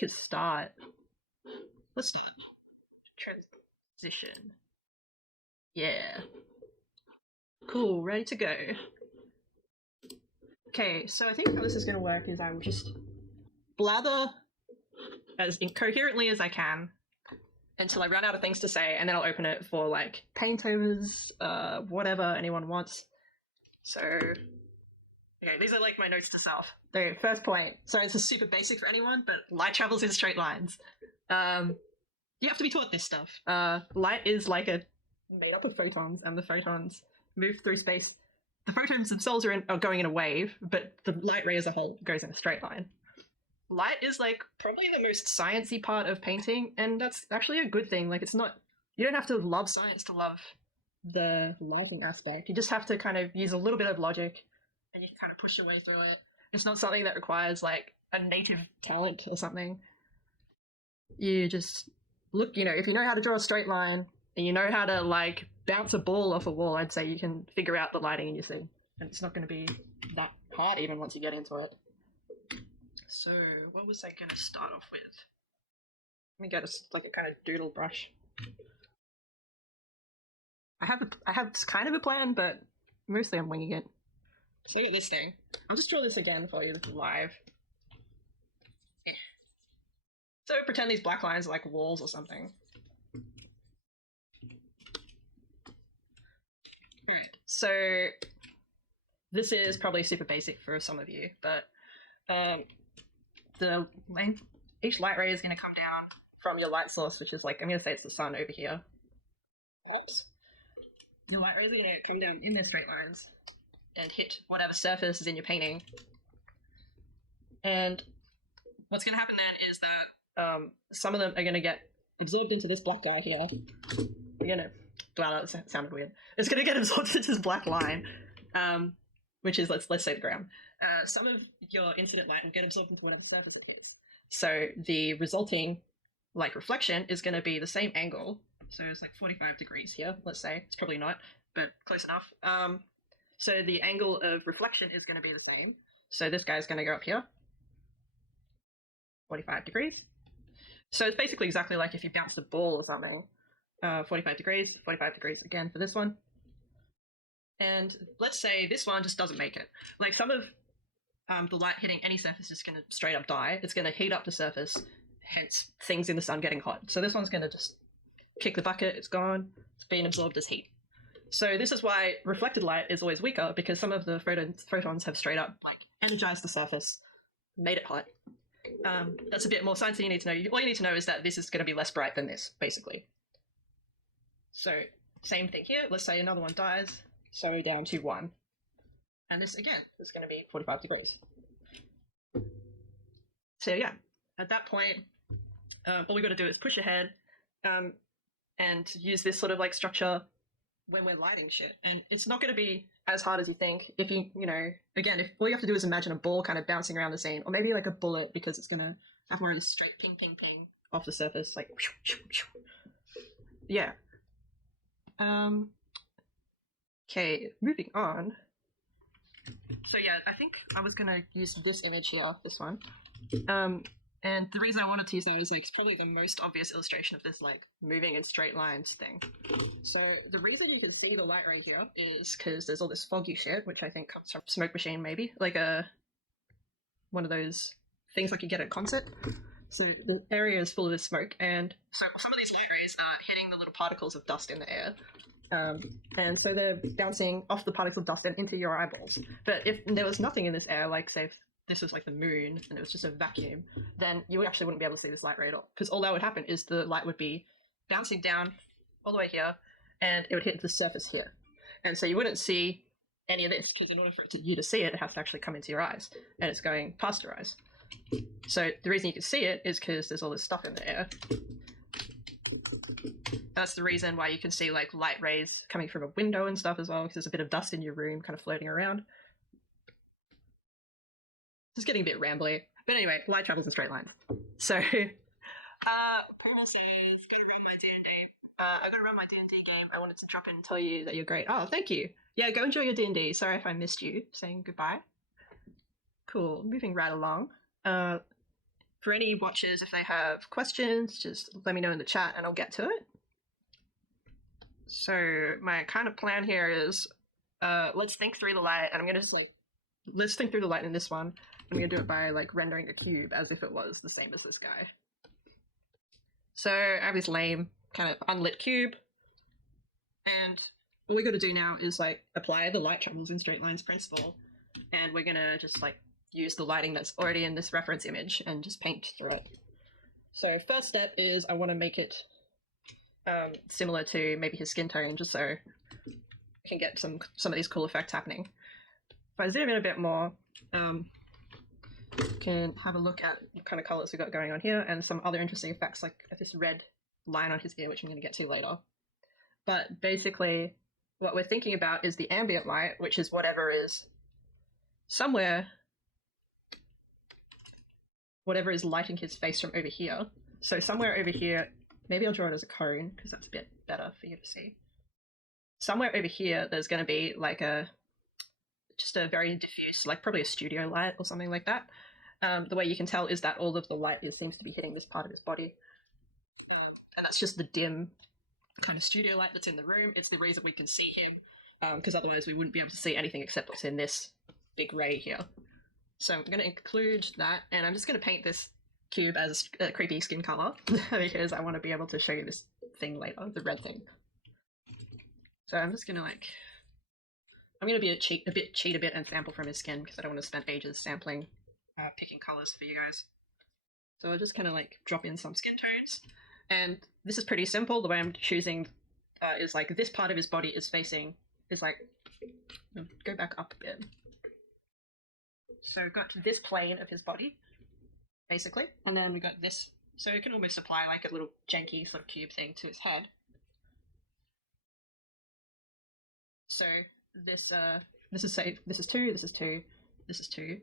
could start. Let's start transition. Yeah. Cool, ready to go. Okay, so I think how this is going to work is I will just blather as incoherently as I can until I run out of things to say, and then I'll open it for like paintovers, whatever anyone wants. So, okay, these are like my notes to self. The first point. So this is super basic for anyone, but light travels in straight lines. You have to be taught this stuff. Light is like made up of photons, and the photons move through space. The photons themselves are going in a wave, but the light ray as a whole goes in a straight line. Light is like probably the most sciencey part of painting, and that's actually a good thing. Like, it's not, you don't have to love science to love the lighting aspect. You just have to kind of use a little bit of logic, and you can kind of push your way through it. It's not something that requires like a native talent or something. You just look, if you know how to draw a straight line and you know how to like bounce a ball off a wall, I'd say you can figure out the lighting in your scene, and it's not going to be that hard even once you get into it. So what was I going to start off with? Let me get a kind of doodle brush. I have kind of a plan, but mostly I'm winging it. So I got this thing. I'll just draw this again for you live. Yeah. So pretend these black lines are like walls or something. Alright, so this is probably super basic for some of you, but the length, each light ray is going to come down from your light source, which is like, I'm going to say it's the sun over here. Oops. The light rays are going to come down in their straight lines and hit whatever surface is in your painting. And what's going to happen then is that some of them are going to get absorbed into this black guy here. We're going to, wow, that sounded weird. It's going to get absorbed into this black line, which is, let's say the ground. Some of your incident light will get absorbed into whatever surface it hits. So the resulting like reflection is going to be the same angle. So it's like 45 degrees here, let's say. It's probably not, but close enough. So the angle of reflection is going to be the same. So this guy's going to go up here, 45 degrees. So it's basically exactly like if you bounced a ball or something. 45 degrees again for this one. And let's say this one just doesn't make it. Like some of the light hitting any surface is going to straight up die. It's going to heat up the surface, hence things in the sun getting hot. So this one's going to just kick the bucket, it's gone, it's being absorbed as heat. So this is why reflected light is always weaker, because some of the photons have straight up like energized the surface, made it hot. That's a bit more science than you need to know. All you need to know is that this is going to be less bright than this, basically. So same thing here. Let's say another one dies, so down to 1. And this, again, is going to be 45 degrees. So yeah, at that point, all we've got to do is push ahead and use this sort of like structure when we're lighting shit. And it's not going to be as hard as you think. If again, if all you have to do is imagine a ball kind of bouncing around the scene, or maybe like a bullet, because it's going to have more of this straight ping, ping, ping off the surface, like, yeah. Okay, moving on. So yeah, I think I was gonna use this image here, this one. And the reason I wanted to use that is like it's probably the most obvious illustration of this like moving in straight lines thing. So the reason you can see the light right here is because there's all this foggy shit, which I think comes from smoke machine, maybe like one of those things like you get at a concert. So the area is full of this smoke, and so some of these light rays are hitting the little particles of dust in the air. And so they're bouncing off the particles of dust and into your eyeballs. But if there was nothing in this air, like say if this was like the moon and it was just a vacuum, then you actually wouldn't be able to see this light ray at all. Because all that would happen is the light would be bouncing down all the way here, and it would hit the surface here. And so you wouldn't see any of this, because in order for you to see it, it has to actually come into your eyes, and it's going past your eyes. So the reason you can see it is because there's all this stuff in the air. That's the reason why you can see like light rays coming from a window and stuff as well, because there's a bit of dust in your room kind of floating around. Just getting a bit rambly. But anyway, light travels in straight lines. So, Puma says, gotta run my D&D. I gotta run my D&D game. I wanted to drop in and tell you that you're great. Oh, thank you. Yeah, go enjoy your D&D. Sorry if I missed you saying goodbye. Cool, moving right along. for any watchers, if they have questions, just let me know in the chat and I'll get to it. So my kind of plan here is, let's think through the light, and I'm gonna just like, let's think through the light in this one. I'm gonna do it by like rendering a cube as if it was the same as this guy. So I have this lame kind of unlit cube, and all we got to do now is like apply the light travels in straight lines principle, and we're gonna just like use the lighting that's already in this reference image and just paint through it. So first step is I want to make it similar to maybe his skin tone, just so I can get some of these cool effects happening. If I zoom in a bit more, can have a look at what kind of colors we got going on here and some other interesting effects like this red line on his ear, which I'm going to get to later. But basically what we're thinking about is the ambient light, which is whatever is somewhere, whatever is lighting his face from over here. So somewhere over here, maybe I'll draw it as a cone because that's a bit better for you to see. Somewhere over here there's going to be like just a very diffuse, like probably a studio light or something like that. The way you can tell is that all of the light seems to be hitting this part of his body. And that's just the dim kind of studio light that's in the room. It's the reason we can see him, because otherwise we wouldn't be able to see anything except what's in this big ray here. So I'm going to include that, and I'm just going to paint this cube as a creepy skin color because I want to be able to show you this thing later, the red thing. So I'm just going to like, I'm going to be cheat a bit and sample from his skin because I don't want to spend ages sampling, picking colors for you guys. So I'll just kind of like drop in some skin tones. And this is pretty simple. The way I'm choosing is like this part of his body is facing, is like, go back up a bit. So we've got this plane of his body, basically. And then we've got this, so it can almost apply like a little janky sort of cube thing to his head. So this is say, this is 2, this is 2, this is 2.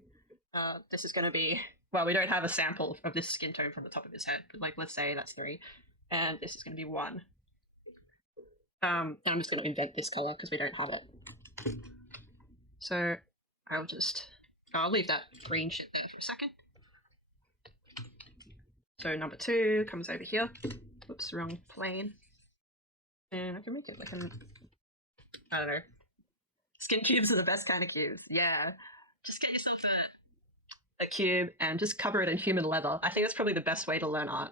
This is going to be, well, we don't have a sample of this skin tone from the top of his head, but like let's say that's 3, and this is going to be 1. And I'm just going to invent this color because we don't have it. So I'll leave that green shit there for a second. So number 2 comes over here. Whoops, wrong plane. And I can make it like I don't know. Skin cubes are the best kind of cubes. Yeah. Just get yourself a cube and just cover it in human leather. I think that's probably the best way to learn art.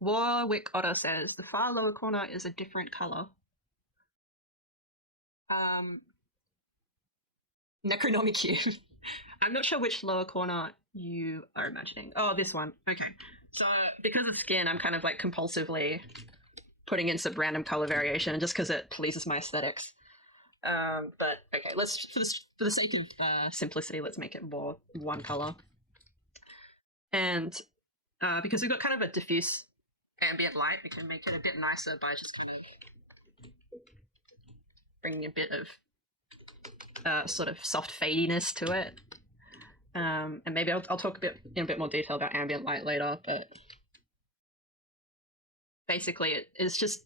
Warwick Otter says the far lower corner is a different color. Necronomic cube. I'm not sure which lower corner you are imagining. Oh, this one. Okay. So because of skin, I'm kind of like compulsively putting in some random color variation just because it pleases my aesthetics. But okay, let's for the sake of simplicity, let's make it more one color. And because we've got kind of a diffuse ambient light, we can make it a bit nicer by just kind of bringing a bit of sort of soft fadiness to it. And maybe I'll talk in a bit more detail about ambient light later, but basically it's just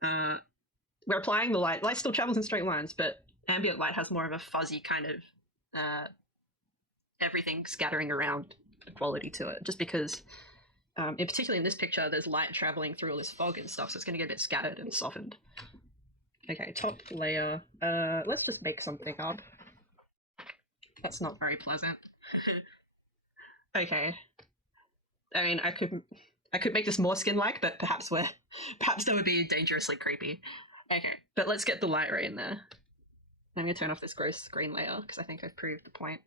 we're applying the light. Light still travels in straight lines, but ambient light has more of a fuzzy kind of everything scattering around quality to it, just because particularly in this picture there's light traveling through all this fog and stuff, so it's going to get a bit scattered and softened. Okay, top layer. Let's just make something up. That's not very pleasant. Okay. I mean, I could make this more skin-like, but perhaps that would be dangerously creepy. Okay, but let's get the light right in there. I'm going to turn off this gross green layer because I think I've proved the point.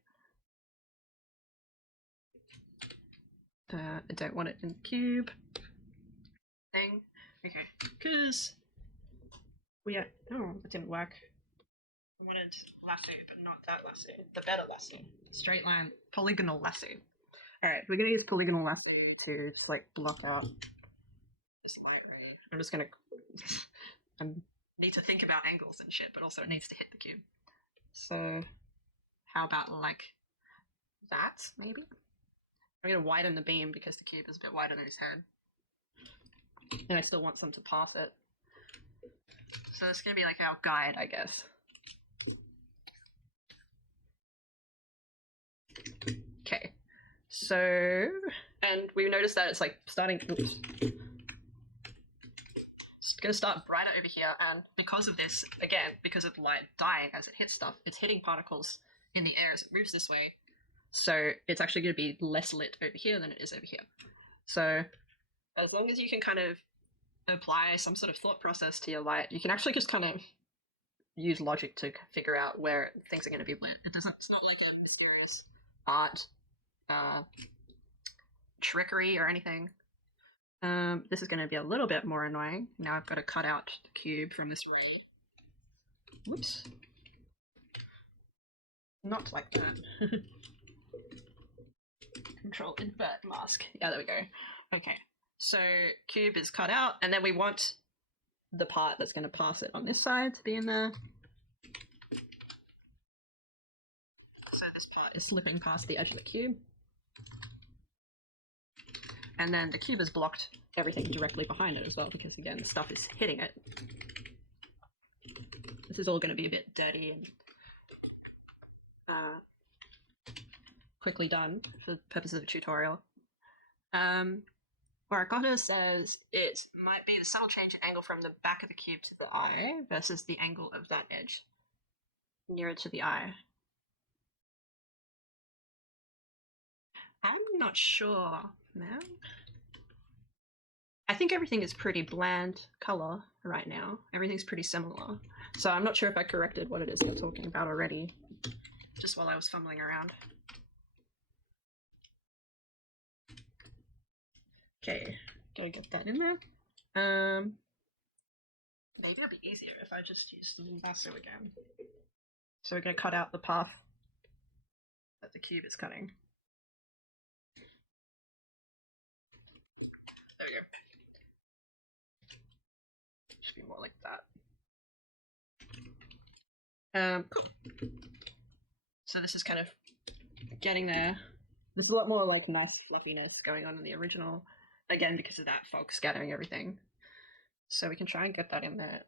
I don't want it in the cube thing. Okay, because oh, it didn't work. I wanted lasso, but not that lasso. The better lasso. Straight line, polygonal lasso. Alright, we're going to use polygonal lasso to just like block out this light ray. I'm just going to... I need to think about angles and shit, but also it needs to hit the cube. So how about like that, maybe? I'm going to widen the beam because the cube is a bit wider than his head. And I still want some to pass it. So it's going to be like our guide, I guess. Okay. So, and we noticed that it's like starting, oops, it's going to start brighter over here, and because of this, again, because of light dying as it hits stuff, it's hitting particles in the air as it moves this way. So it's actually going to be less lit over here than it is over here. So as long as you can kind of apply some sort of thought process to your light, you can actually just kind of use logic to figure out where things are going to be lit. It's not like a mysterious art trickery or anything. This is going to be a little bit more annoying. Now I've got to cut out the cube from this ray. Whoops. Not like that. Control invert mask. Yeah, there we go. Okay, so cube is cut out, and then we want the part that's going to pass it on this side to be in there. So this part is slipping past the edge of the cube. And then the cube has blocked everything directly behind it as well, because again, stuff is hitting it. This is all going to be a bit dirty and quickly done for the purposes of a tutorial. Waragota says it might be the subtle change in angle from the back of the cube to the eye versus the angle of that edge nearer to the eye. I'm not sure, man. I think everything is pretty bland color right now. Everything's pretty similar. So I'm not sure if I corrected what it is they're talking about already, just while I was fumbling around. Okay, gotta get that in there. Maybe it'll be easier if I just use the lasso again. So we're gonna cut out the path that the cube is cutting. There we go. Should be more like that. Cool. So this is kind of getting there. There's a lot more like nice fluffyness going on in the original, again because of that fog scattering everything. So we can try and get that in there.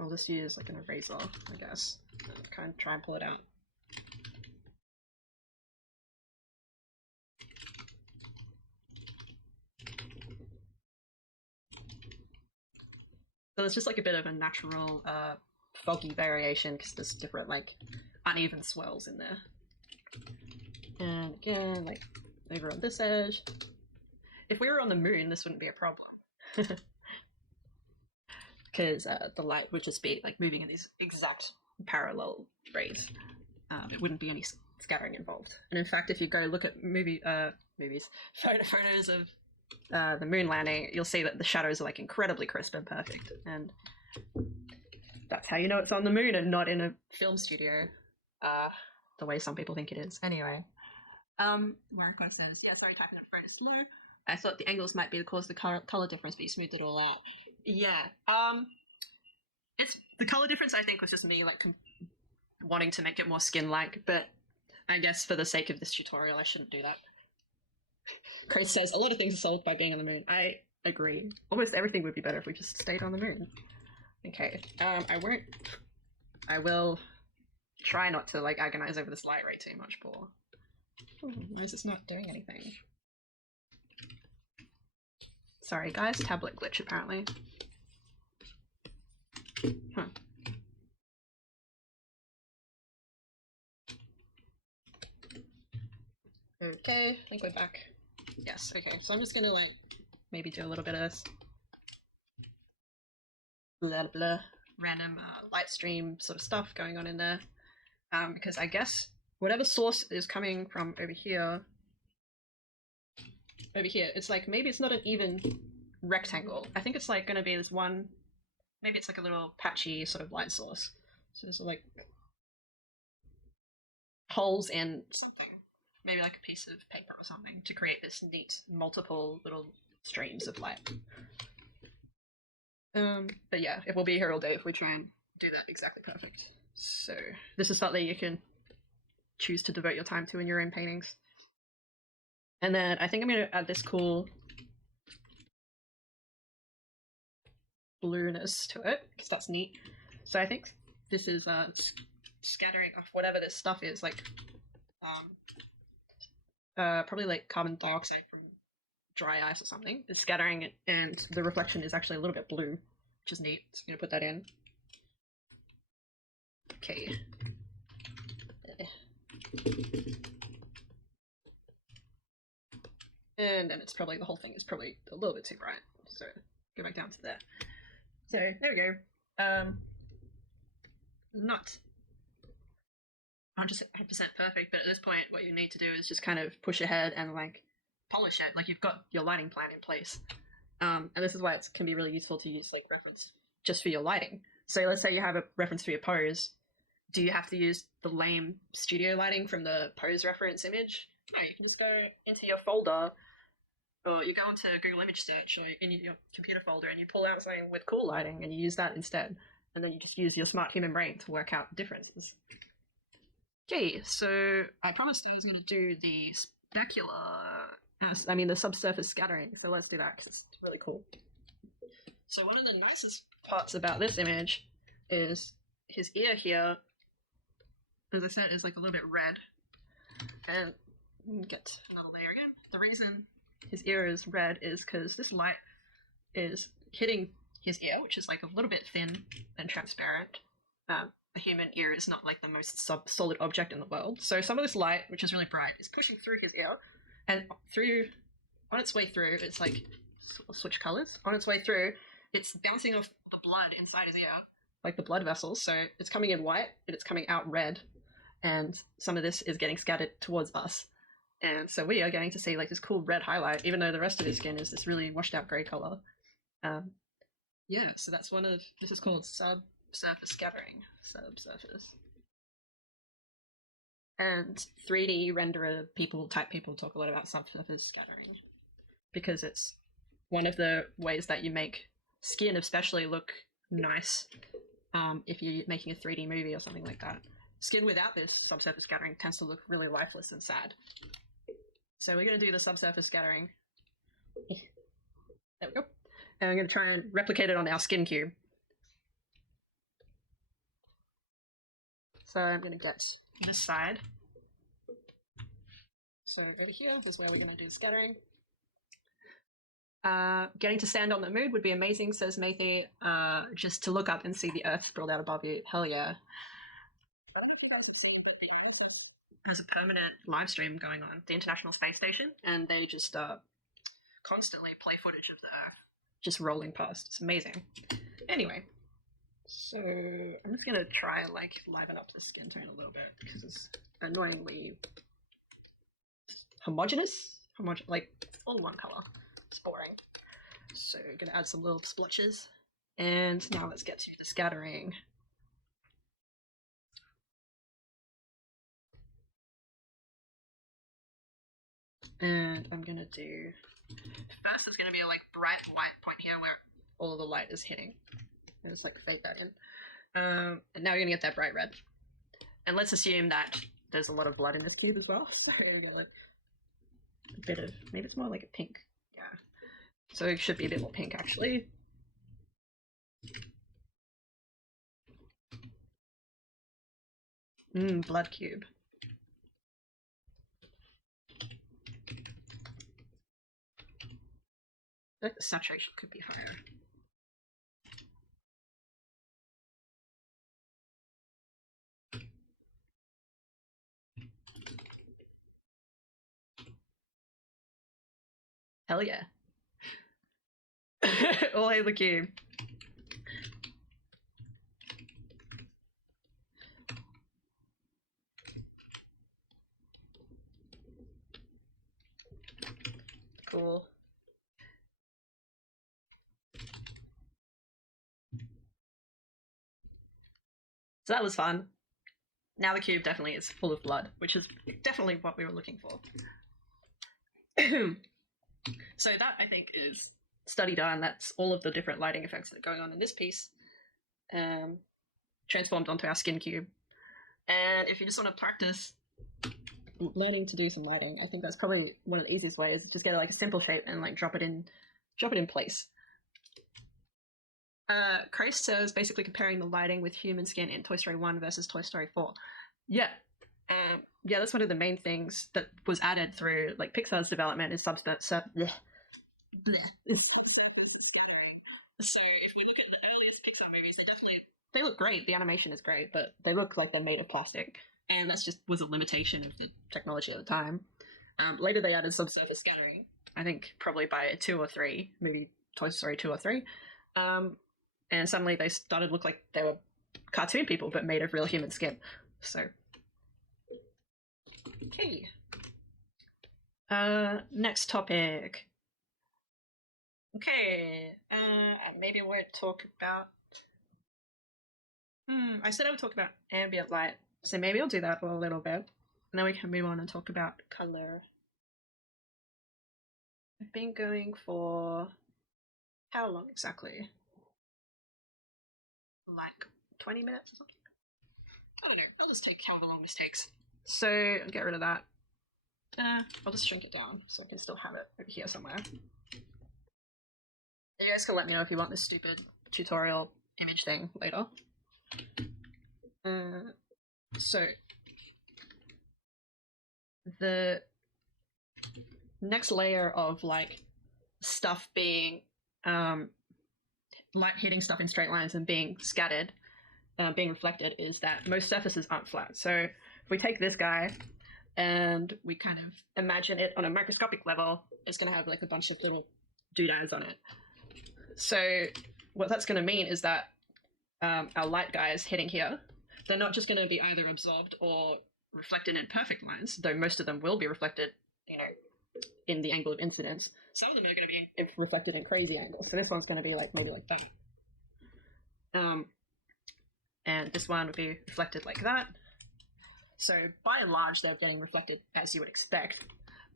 I'll just use like an eraser, I guess, and kind of try and pull it out. So it's just like a bit of a natural foggy variation because there's different like uneven swirls in there. And again, like over on this edge. If we were on the moon, this wouldn't be a problem. Because the light would just be like moving in these exact parallel rays. There wouldn't be any scattering involved. And in fact, if you go look at photos of the moon landing, you'll see that the shadows are like incredibly crisp and perfect. And that's how you know it's on the moon and not in a film studio. The way some people think it is. Anyway. Mariko says, yeah, sorry, typing it very slow. I thought the angles might be the cause of the color difference, but you smoothed it all out. Yeah. It's the color difference. I think was just me like wanting to make it more skin-like, but I guess for the sake of this tutorial, I shouldn't do that. Chris says a lot of things are solved by being on the moon. I agree. Almost everything would be better if we just stayed on the moon. Okay. I will try not to like agonize over this light ray too much, Paul. Oh, why is this not doing anything? Sorry guys, tablet glitch apparently. Huh. Okay, I think we're back. Yes, okay, so I'm just gonna like maybe do a little bit of this blah blah random light stream sort of stuff going on in there. Because I guess whatever source is coming from over here, it's like maybe it's not an even rectangle. I think it's like going to be this one, maybe it's like a little patchy sort of light source. So there's like holes in something, maybe like a piece of paper or something to create this neat multiple little streams of light. But yeah, it will be here all day if we try and do that exactly perfect. So this is something you can choose to devote your time to in your own paintings. And then I think I'm going to add this cool blueness to it, because that's neat. So I think this is scattering off whatever this stuff is, like probably like carbon dioxide from dry ice or something, is scattering it, and the reflection is actually a little bit blue, which is neat. So I'm gonna put that in. Okay. And then it's probably, the whole thing is probably a little bit too bright. So go back down to there. So there we go. Not 100% perfect, but at this point what you need to do is just kind of push ahead and like polish it. Like you've got your lighting plan in place. And this is why it can be really useful to use like reference just for your lighting. So let's say you have a reference for your pose. Do you have to use the lame studio lighting from the pose reference image? No, you can just go into your folder, or you go into Google image search or in your computer folder and you pull out something with cool lighting and you use that instead. And then you just use your smart human brain to work out the differences. Okay, so I promised I was going to do the the subsurface scattering. So let's do that because it's really cool. So one of the nicest parts about this image is his ear here, as I said, is like a little bit red. And get another layer again. The reason his ear is red is because this light is hitting his ear, which is like a little bit thin and transparent. A human ear is not like the most solid object in the world. So some of this light, which is really bright, is pushing through his ear, and on its way through, it's like, switch colors. On its way through, it's bouncing off the blood inside his ear, like the blood vessels. So it's coming in white, but it's coming out red, and some of this is getting scattered towards us. And so we are getting to see like this cool red highlight, even though the rest of his skin is this really washed out grey color. Yeah, so that's this is called subsurface scattering. Subsurface. And 3D renderer type people talk a lot about subsurface scattering because it's one of the ways that you make skin especially look nice if you're making a 3D movie or something like that. Skin without this subsurface scattering tends to look really lifeless and sad. So we're going to do the subsurface scattering. There we go. And I'm going to try and replicate it on our skin cube. So I'm going to get this side. So over here is where we're going to do the scattering. Getting to stand on the moon would be amazing, says Mathy. Just to look up and see the Earth sprawled out above you. Hell yeah. I don't know if you guys have seen, but the Earth has a permanent live stream going on, the International Space Station, and they just constantly play footage of the Earth just rolling past. It's amazing. Anyway, so I'm just gonna try and like liven up the skin tone a little bit because it's annoyingly homogeneous. Like all one color. It's boring. So I'm gonna add some little splotches, and now let's get to the scattering. And I'm gonna do, first there's gonna be a like bright white point here where all of the light is hitting. And just like fade that in. And now you're gonna get that bright red. And let's assume that there's a lot of blood in this cube as well. So you're gonna get a bit of, maybe it's more like a pink. Yeah. So it should be a bit more pink actually. Blood cube. I think the saturation could be higher. Hell yeah. All hail the cube. Cool. So that was fun. Now the cube definitely is full of blood, which is definitely what we were looking for. So that, I think, is study done. That's all of the different lighting effects that are going on in this piece, transformed onto our skin cube. And if you just want to practice learning to do some lighting, I think that's probably one of the easiest ways, is just get like a simple shape and like drop it in place. Christ says basically comparing the lighting with human skin in Toy Story 1 versus Toy Story 4. Yeah. yeah, that's one of the main things that was added through like Pixar's development is subsurface scattering. So if we look at the earliest Pixar movies, they look great. The animation is great, but they look like they're made of plastic, and that's just was a limitation of the technology at the time. Later, they added subsurface scattering. I think probably by 2 or 3, maybe Toy Story 2 or 3, and suddenly they started to look like they were cartoon people, but made of real human skin. So, okay. Next topic. Okay, maybe we'll talk about. I said I would talk about ambient light, so maybe I'll do that for a little bit, and then we can move on and talk about color. I've been going for how long exactly? Like 20 minutes or something? I don't know. I'll just take however long this takes. So I'll get rid of that. I'll just shrink it down so I can still have it over here somewhere. You guys can let me know if you want this stupid tutorial image thing later. So the next layer of like stuff being light hitting stuff in straight lines and being scattered, being reflected, is that most surfaces aren't flat. So if we take this guy and we kind of imagine it on a microscopic level, it's going to have like a bunch of little doodads on it. So what that's going to mean is that our light guys hitting here, they're not just going to be either absorbed or reflected in perfect lines, though most of them will be reflected, in the angle of incidence. Some of them are going to be reflected in crazy angles. So this one's going to be like maybe like that. And this one would be reflected like that. So by and large, they're getting reflected as you would expect.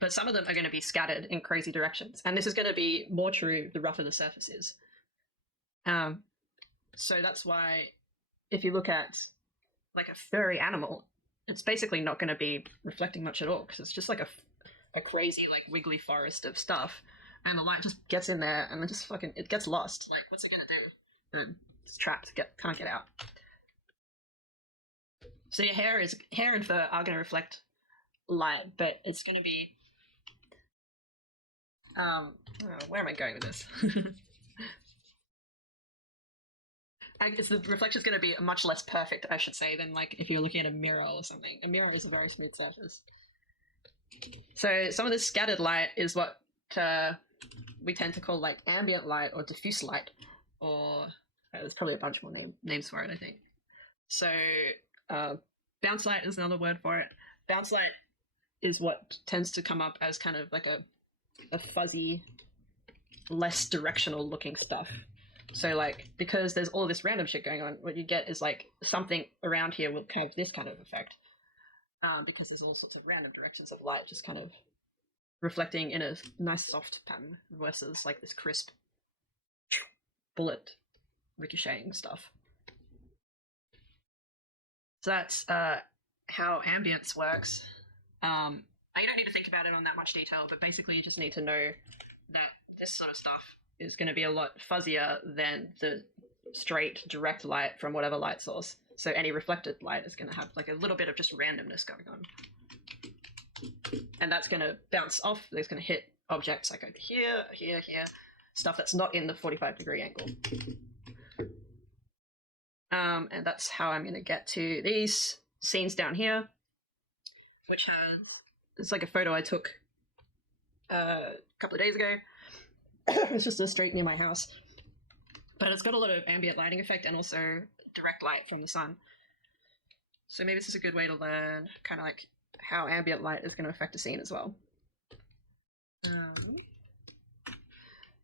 But some of them are going to be scattered in crazy directions. And this is going to be more true the rougher the surface is. So that's why if you look at like a furry animal, it's basically not going to be reflecting much at all because it's just like a crazy like wiggly forest of stuff, and the light just gets in there and it gets lost. Like, what's it going to do? It's trapped. Can't get out. So your hair and fur are going to reflect light, but it's going to be where am I going with this? The reflection's going to be much less perfect, I should say, than like if you're looking at a mirror or something. A mirror is a very smooth surface. So some of this scattered light is what we tend to call like ambient light or diffuse light, or there's probably a bunch more names for it, I think. So bounce light is another word for it. Bounce light is what tends to come up as kind of like a fuzzy, less directional looking stuff. So like, because there's all this random shit going on, what you get is like something around here will have this kind of effect, because there's all sorts of random directions of light just kind of reflecting in a nice soft pattern versus like this crisp bullet ricocheting stuff. So that's how ambience works. You don't need to think about it on that much detail, but basically you just need to know that this sort of stuff is going to be a lot fuzzier than the straight direct light from whatever light source. So any reflected light is going to have like a little bit of just randomness going on. And that's going to bounce off. It's going to hit objects like over here, here, here, stuff that's not in the 45-degree angle. And that's how I'm going to get to these scenes down here, which it's like a photo I took a couple of days ago. It's just a street near my house, but it's got a lot of ambient lighting effect and also direct light from the sun. So maybe this is a good way to learn kind of like how ambient light is going to affect a scene as well.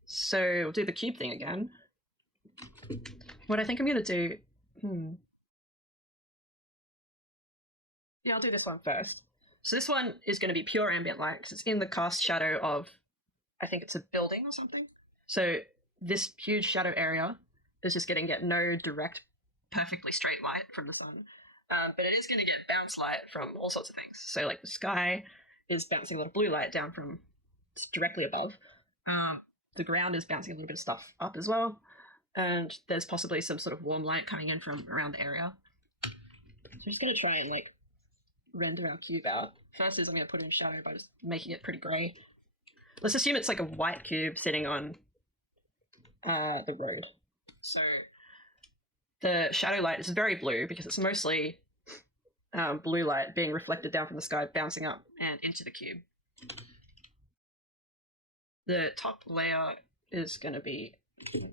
So we'll do the cube thing again. What I think I'm going to do... Yeah, I'll do this one first. So this one is going to be pure ambient light because it's in the cast shadow of, I think it's a building or something. So this huge shadow area is just going to get no direct, perfectly straight light from the sun. But it is going to get bounce light from all sorts of things. So like the sky is bouncing a lot of blue light down from directly above. The ground is bouncing a little bit of stuff up as well. And there's possibly some sort of warm light coming in from around the area. So I'm just going to try and like render our cube out. First is I'm going to put it in shadow by just making it pretty grey. Let's assume it's like a white cube sitting on the road. So the shadow light is very blue because it's mostly blue light being reflected down from the sky, bouncing up and into the cube. The top layer is going to be probably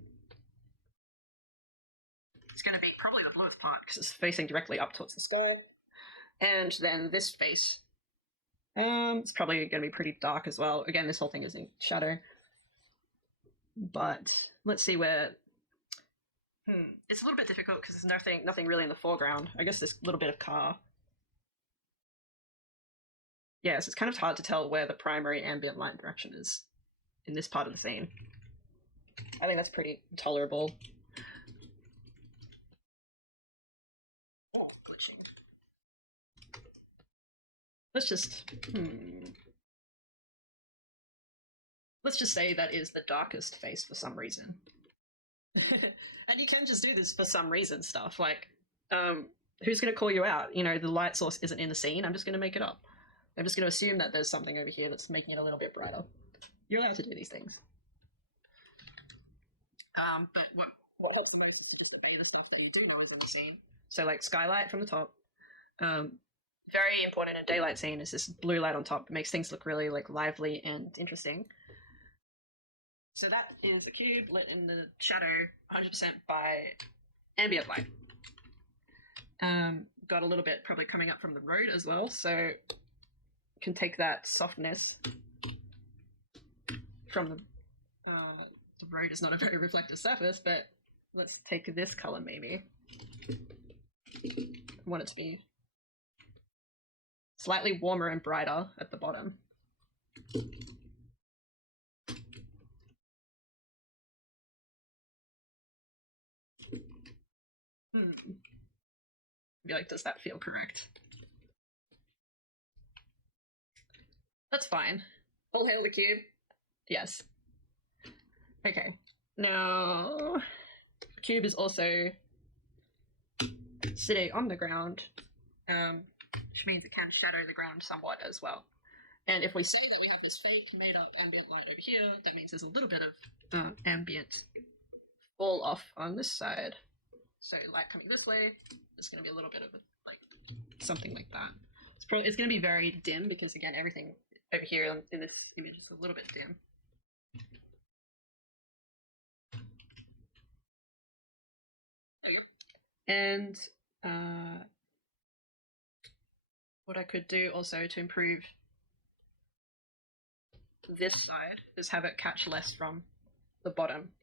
the bluest part because it's facing directly up towards the sky. And then this face, it's probably going to be pretty dark as well. Again, this whole thing is in shadow. But let's see where... It's a little bit difficult because there's nothing really in the foreground. I guess this little bit of car. Yeah, so it's kind of hard to tell where the primary ambient light direction is in this part of the scene. I think that's pretty tolerable. Oh, glitching. Let's just... Let's just say that is the darkest face for some reason. And you can just do this for some reason stuff, like, who's going to call you out? You know, the light source isn't in the scene, I'm just going to make it up. I'm just going to assume that there's something over here that's making it a little bit brighter. You're allowed to do these things. But what helps the most is to just obey the stuff that you do know is in the scene. So, like, skylight from the top. Very important in a daylight scene is this blue light on top. It makes things look really, like, lively and interesting. So that is a cube lit in the shadow 100% by ambient light. Got a little bit probably coming up from the road as well, so can take that softness from the road is not a very reflective surface, but let's take this color maybe. I want it to be slightly warmer and brighter at the bottom. Be like, does that feel correct? That's fine. All hail the cube. Yes. Okay. Now, the cube is also sitting on the ground, which means it can shadow the ground somewhat as well. And if we say that we have this fake made-up ambient light over here, that means there's a little bit of ambient fall off on this side. So light coming this way, there's going to be a little bit of something like that. It's going to be very dim because, again, everything over here in this image is a little bit dim. And what I could do also to improve this side is have it catch less from the bottom.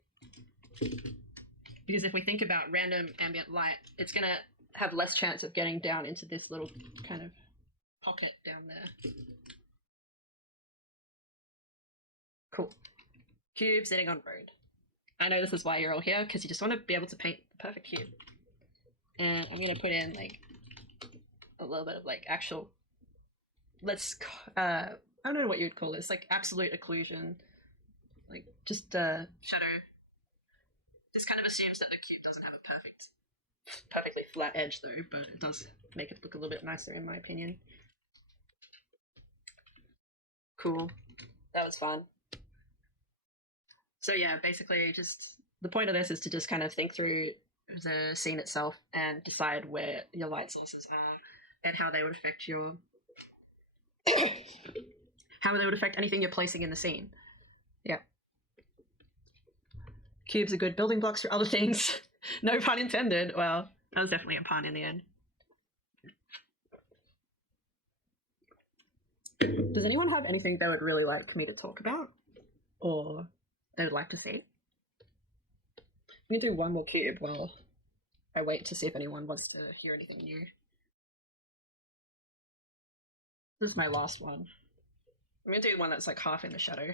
Because if we think about random ambient light, it's going to have less chance of getting down into this little kind of pocket down there. Cool. Cube sitting on road. I know this is why you're all here, because you just want to be able to paint the perfect cube. And I'm going to put in, like, a little bit of, like, actual... I don't know what you'd call this, like, absolute occlusion. Like, just, shadow. This kind of assumes that the cube doesn't have a perfectly flat edge, though, but it does make it look a little bit nicer, in my opinion. Cool. That was fun. So yeah, basically just the point of this is to just kind of think through the scene itself and decide where your light sources are and how they would affect your how they would affect anything you're placing in the scene. Yeah. Cubes are good building blocks for other things. No pun intended. Well, that was definitely a pun in the end. Does anyone have anything they would really like me to talk about? Or they would like to see? I'm going to do one more cube while I wait to see if anyone wants to hear anything new. This is my last one. I'm going to do one that's like half in the shadow.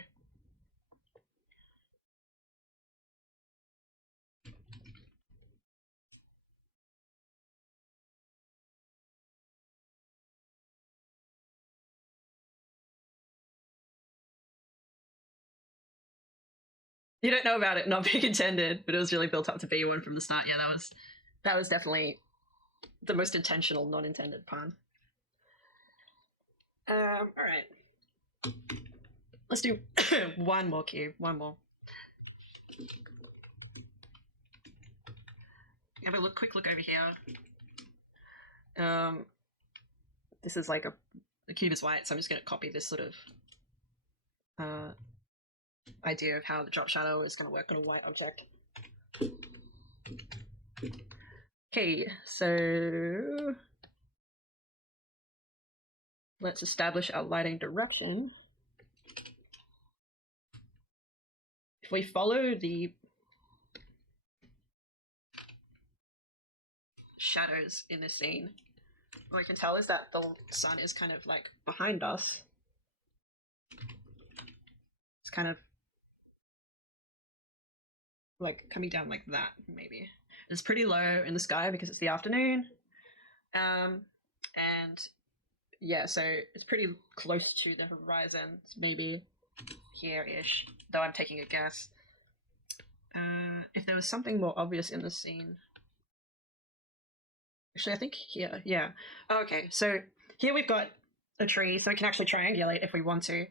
You don't know about it not being intended, but it was really built up to be one from the start. Yeah, that was definitely the most intentional, non-intended pun. All right. Let's do one more cube. One more. Have a quick look over here. This is like the cube is white, so I'm just going to copy this sort of idea of how the drop shadow is going to work on a white object. Okay, so let's establish our lighting direction. If we follow the shadows in this scene, what we can tell is that the sun is kind of like behind us. It's kind of like coming down like that, maybe. It's pretty low in the sky because it's the afternoon. And yeah, so it's pretty close to the horizon. It's maybe here-ish, though I'm taking a guess. If there was something more obvious in the scene. Actually, I think here, yeah. Okay, so here we've got a tree, so we can actually triangulate if we want to.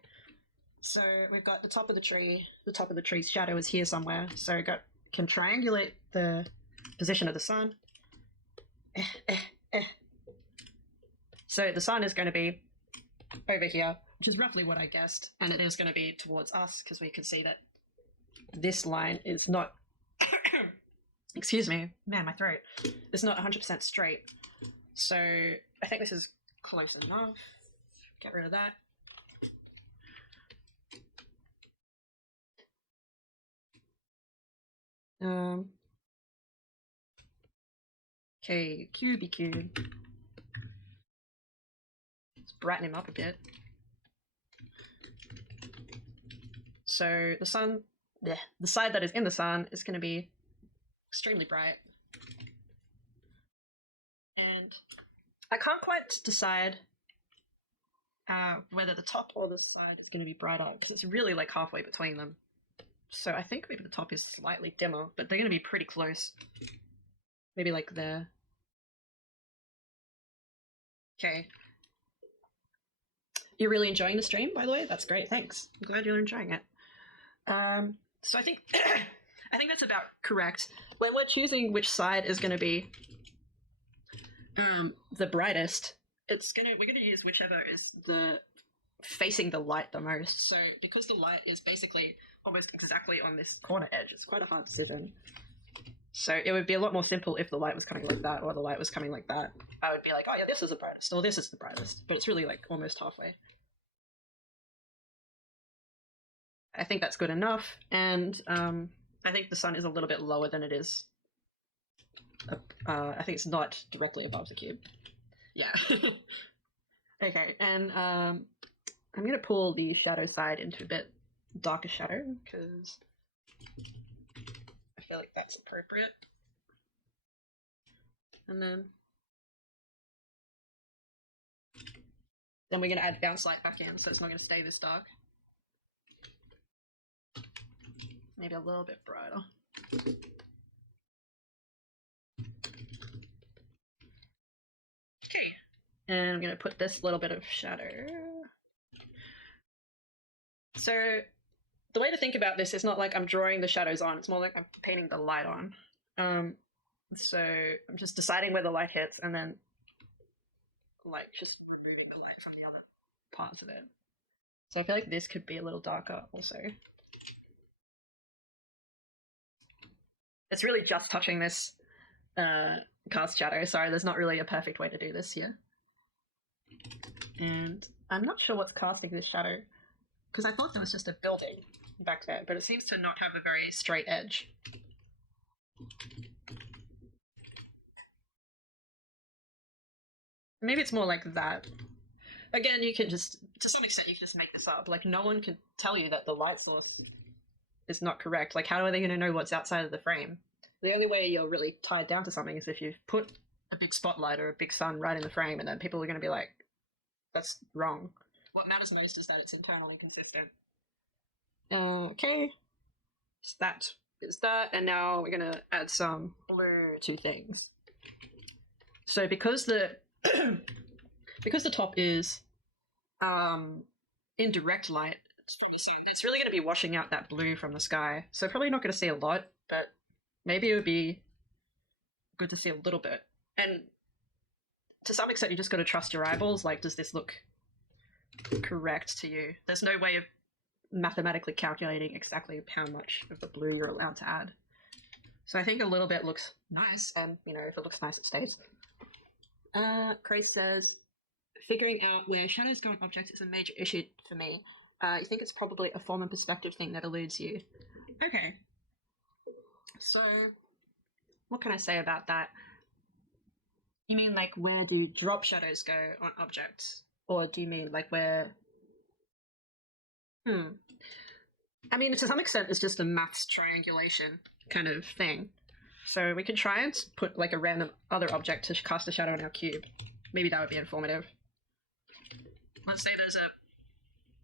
So we've got the top of the tree. The top of the tree's shadow is here somewhere. So we can triangulate the position of the sun. So the sun is going to be over here, which is roughly what I guessed, and it is going to be towards us because we can see that this line is not excuse me, man, my throat. It's not 100% straight. So I think this is close enough. Get rid of that. Okay, cubey cube. Let's brighten him up a bit. So the sun, the side that is in the sun is going to be extremely bright. And I can't quite decide whether the top or the side is going to be brighter because it's really like halfway between them. So I think maybe the top is slightly dimmer, but they're going to be pretty close. Maybe like there. Okay. You're really enjoying the stream, by the way? That's great, thanks. I'm glad you're enjoying it. So I think I think that's about correct. When we're choosing which side is going to be the brightest, we're gonna use whichever is facing the light the most. So because the light is basically almost exactly on this corner edge, it's quite a hard decision. So it would be a lot more simple if the light was coming like that or the light was coming like that. I would be like, oh yeah, this is the brightest, or this is the brightest, but it's really like almost halfway. I think that's good enough, and I think the sun is a little bit lower than it is. I think it's not directly above the cube. Yeah. Okay, and I'm going to pull the shadow side into a bit darker shadow, because I feel like that's appropriate. And then we're going to add bounce light back in, so it's not going to stay this dark. Maybe a little bit brighter. Okay, and I'm going to put this little bit of shadow. So the way to think about this is not like I'm drawing the shadows on, it's more like I'm painting the light on. So I'm just deciding where the light hits and then like just removing the light from the other parts of it. So I feel like this could be a little darker also. It's really just touching this cast shadow. Sorry, there's not really a perfect way to do this here. And I'm not sure what's casting this shadow, because I thought there was just a building back there, but it seems to not have a very straight edge. Maybe it's more like that. Again, you can just, to some extent, you can just make this up. Like, no one can tell you that the light source is not correct. Like, how are they going to know what's outside of the frame? The only way you're really tied down to something is if you put a big spotlight or a big sun right in the frame, and then people are going to be like, that's wrong. What matters most is that it's internally consistent. Okay, so that is that, and now we're going to add some blur to things. So because the because the top is in direct light, it's really going to be washing out that blue from the sky. So probably not going to see a lot, but maybe it would be good to see a little bit. And to some extent, you just got to trust your eyeballs. Like, does this look correct to you? There's no way of mathematically calculating exactly how much of the blue you're allowed to add. So I think a little bit looks nice, and you know, if it looks nice, it stays. Grace says, figuring out where shadows go on objects is a major issue for me. You think it's probably a form and perspective thing that eludes you. Okay. So, what can I say about that? You mean like where do drop shadows go on objects? Or do you mean like where... I mean, to some extent, it's just a maths triangulation kind of thing. So we can try and put like a random other object to cast a shadow on our cube. Maybe that would be informative. Let's say there's a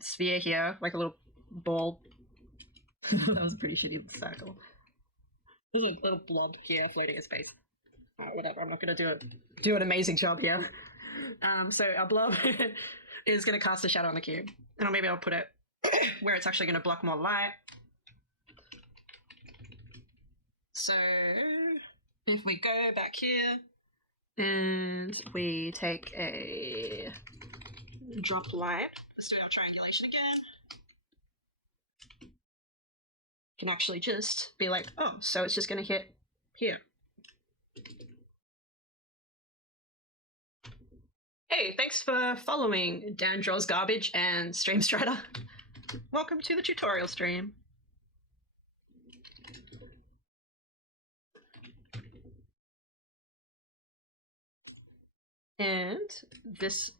sphere here, like a little ball. That was a pretty shitty circle. There's a little blob here floating in space. Whatever, I'm not going to do an amazing job here. So our blob is going to cast a shadow on the cube. And maybe I'll put it where it's actually going to block more light. So if we go back here and we take a drop light, let's do our triangulation again. Can actually just be like, oh, so it's just going to hit here. Hey, thanks for following Dan Draws Garbage and Stream Strider. Welcome to the tutorial stream. And this,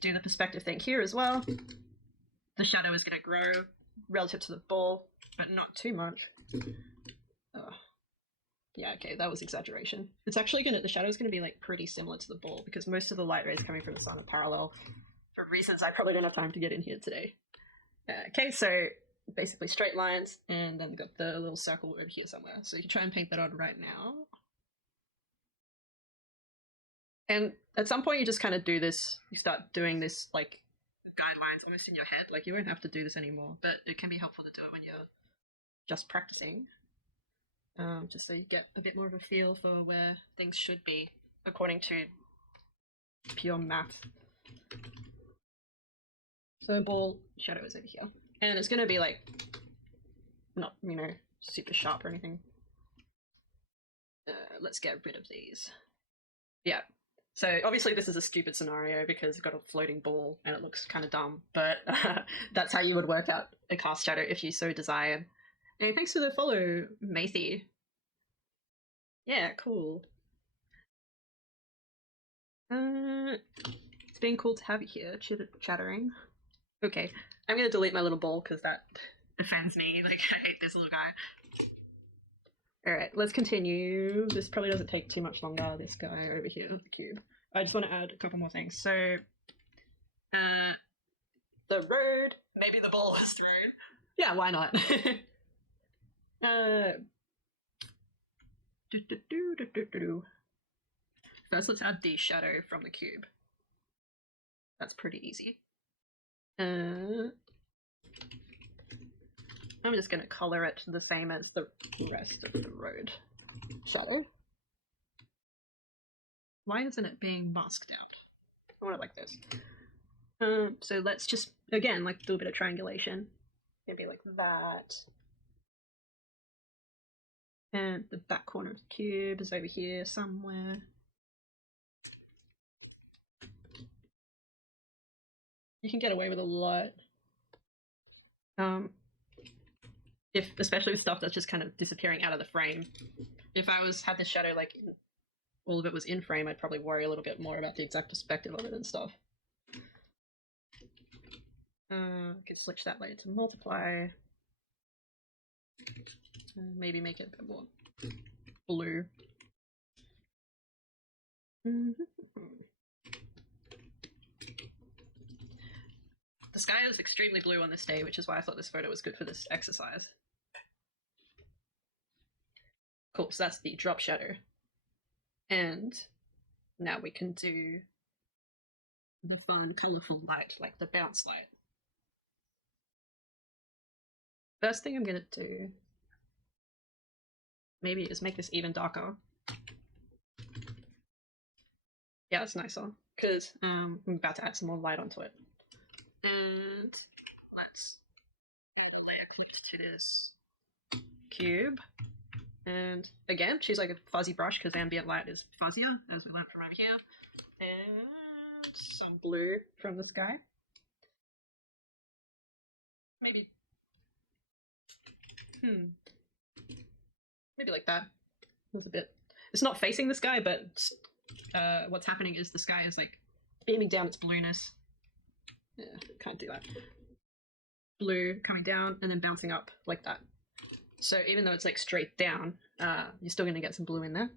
do the perspective thing here as well. The shadow is going to grow relative to the ball, but not too much. Oh. Yeah, okay, that was exaggeration. It's actually the shadow's gonna be like pretty similar to the ball because most of the light rays coming from the sun are parallel for reasons I probably don't have time to get in here today. Okay, so basically straight lines, and then we've got the little circle over here somewhere. So you can try and paint that on right now. And at some point you just kind of do this, you start doing this like guidelines almost in your head. Like you won't have to do this anymore, but it can be helpful to do it when you're just practicing. Just so you get a bit more of a feel for where things should be according to pure math. So ball shadow is over here. And it's going to be like, not, you know, super sharp or anything. Let's get rid of these. Yeah. So obviously this is a stupid scenario because I've got a floating ball and it looks kind of dumb, but that's how you would work out a cast shadow if you so desire. Hey, thanks for the follow, Mathy. Yeah, cool. It's been cool to have you here, chattering. Okay, I'm gonna delete my little ball because that offends me. Like, I hate this little guy. Alright, let's continue. This probably doesn't take too much longer, this guy over here with the cube. I just want to add a couple more things. So, the road. Maybe the ball was thrown. Yeah, why not? First, let's add the shadow from the cube. That's pretty easy. I'm just going to color it the same as the rest of the road shadow. Why isn't it being masked out? I want it like this. So let's just, again, like do a bit of triangulation. Maybe like that. And the back corner of the cube is over here somewhere. You can get away with a lot. Especially with stuff that's just kind of disappearing out of the frame. If I had this shadow like all of it was in frame, I'd probably worry a little bit more about the exact perspective of it and stuff. I could switch that layer to multiply. Maybe make it a bit more blue. The sky is extremely blue on this day, which is why I thought this photo was good for this exercise. Cool, so that's the drop shadow. And now we can do the fun, colourful light, like the bounce light. First thing I'm gonna do maybe is make this even darker. Yeah, that's nicer because I'm about to add some more light onto it. And let's add a layer clipped to this cube. And again, choose like a fuzzy brush because ambient light is fuzzier, as we learned from over here. And some blue from the sky. Maybe. Maybe like that. That's a bit. It's not facing the sky, but what's happening is the sky is like beaming down its blueness. Yeah, can't do that. Blue coming down and then bouncing up like that. So even though it's like straight down, you're still going to get some blue in there.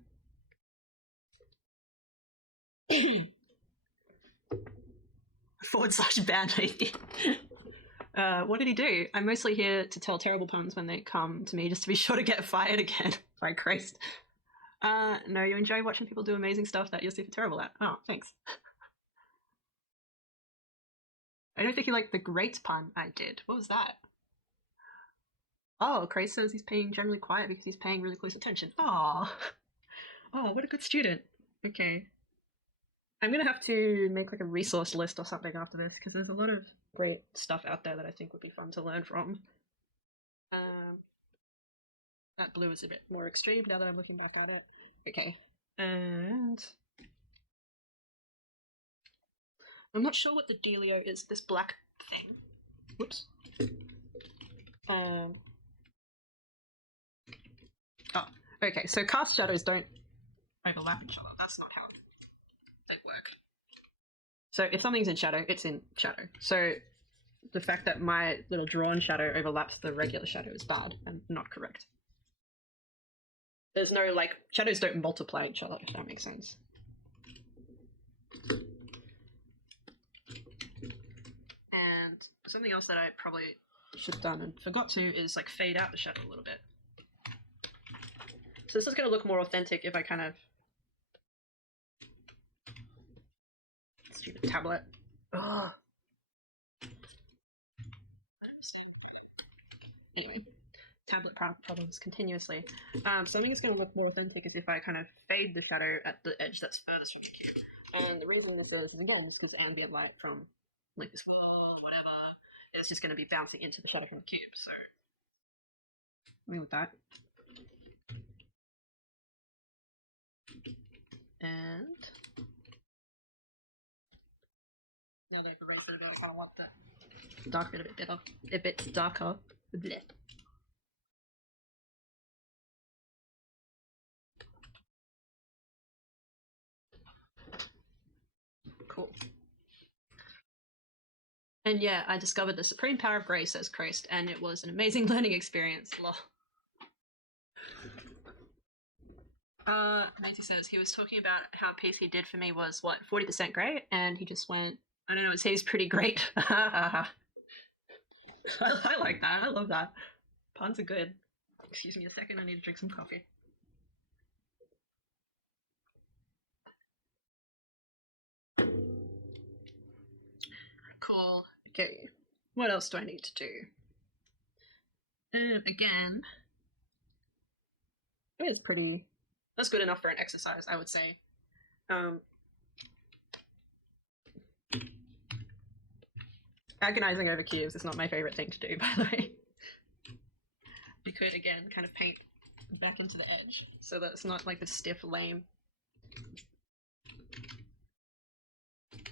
/band. What did he do? I'm mostly here to tell terrible puns when they come to me, just to be sure to get fired again by Christ. No, you enjoy watching people do amazing stuff that you're super terrible at. Oh, thanks. I don't think you liked the great pun I did. What was that? Oh, Christ says he's paying generally quiet because he's paying really close attention. Aww. Oh, what a good student. Okay. I'm gonna have to make like a resource list or something after this because there's a lot of great stuff out there that I think would be fun to learn from. That blue is a bit more extreme now that I'm looking back at it. Okay. And I'm not sure what the dealio is, this black thing. Whoops. Oh, okay, so cast shadows don't overlap each other. That's not how they work. So if something's in shadow, it's in shadow. So the fact that my little drawn shadow overlaps the regular shadow is bad and not correct. There's no, like, shadows don't multiply each other, if that makes sense. And something else that I probably should have done and forgot to is like fade out the shadow a little bit. So this is going to look more authentic if I kind of... Stupid tablet. Ugh. I understand. Anyway, tablet problems continuously. Something is going to look more authentic is if I kind of fade the shadow at the edge that's furthest from the cube. And the reason this is again, just because ambient light from like this whatever, it's just going to be bouncing into the shadow from the cube. So, me with that. And now that I've erased it a bit, I kind of want the dark bit a bit darker. Blech. Cool. And yeah, I discovered the supreme power of grey, says Christ, and it was an amazing learning experience. Nancy says he was talking about how a piece he did for me was, what, 40% grey? And he just went, I don't know, it says pretty great. I like that. I love that. Puns are good. Excuse me a second, I need to drink some coffee. Cool. Okay. What else do I need to do? Again, it's pretty... That's good enough for an exercise, I would say. Agonizing over cubes is not my favorite thing to do, by the way. We could, again, kind of paint back into the edge so that it's not like a stiff, lame,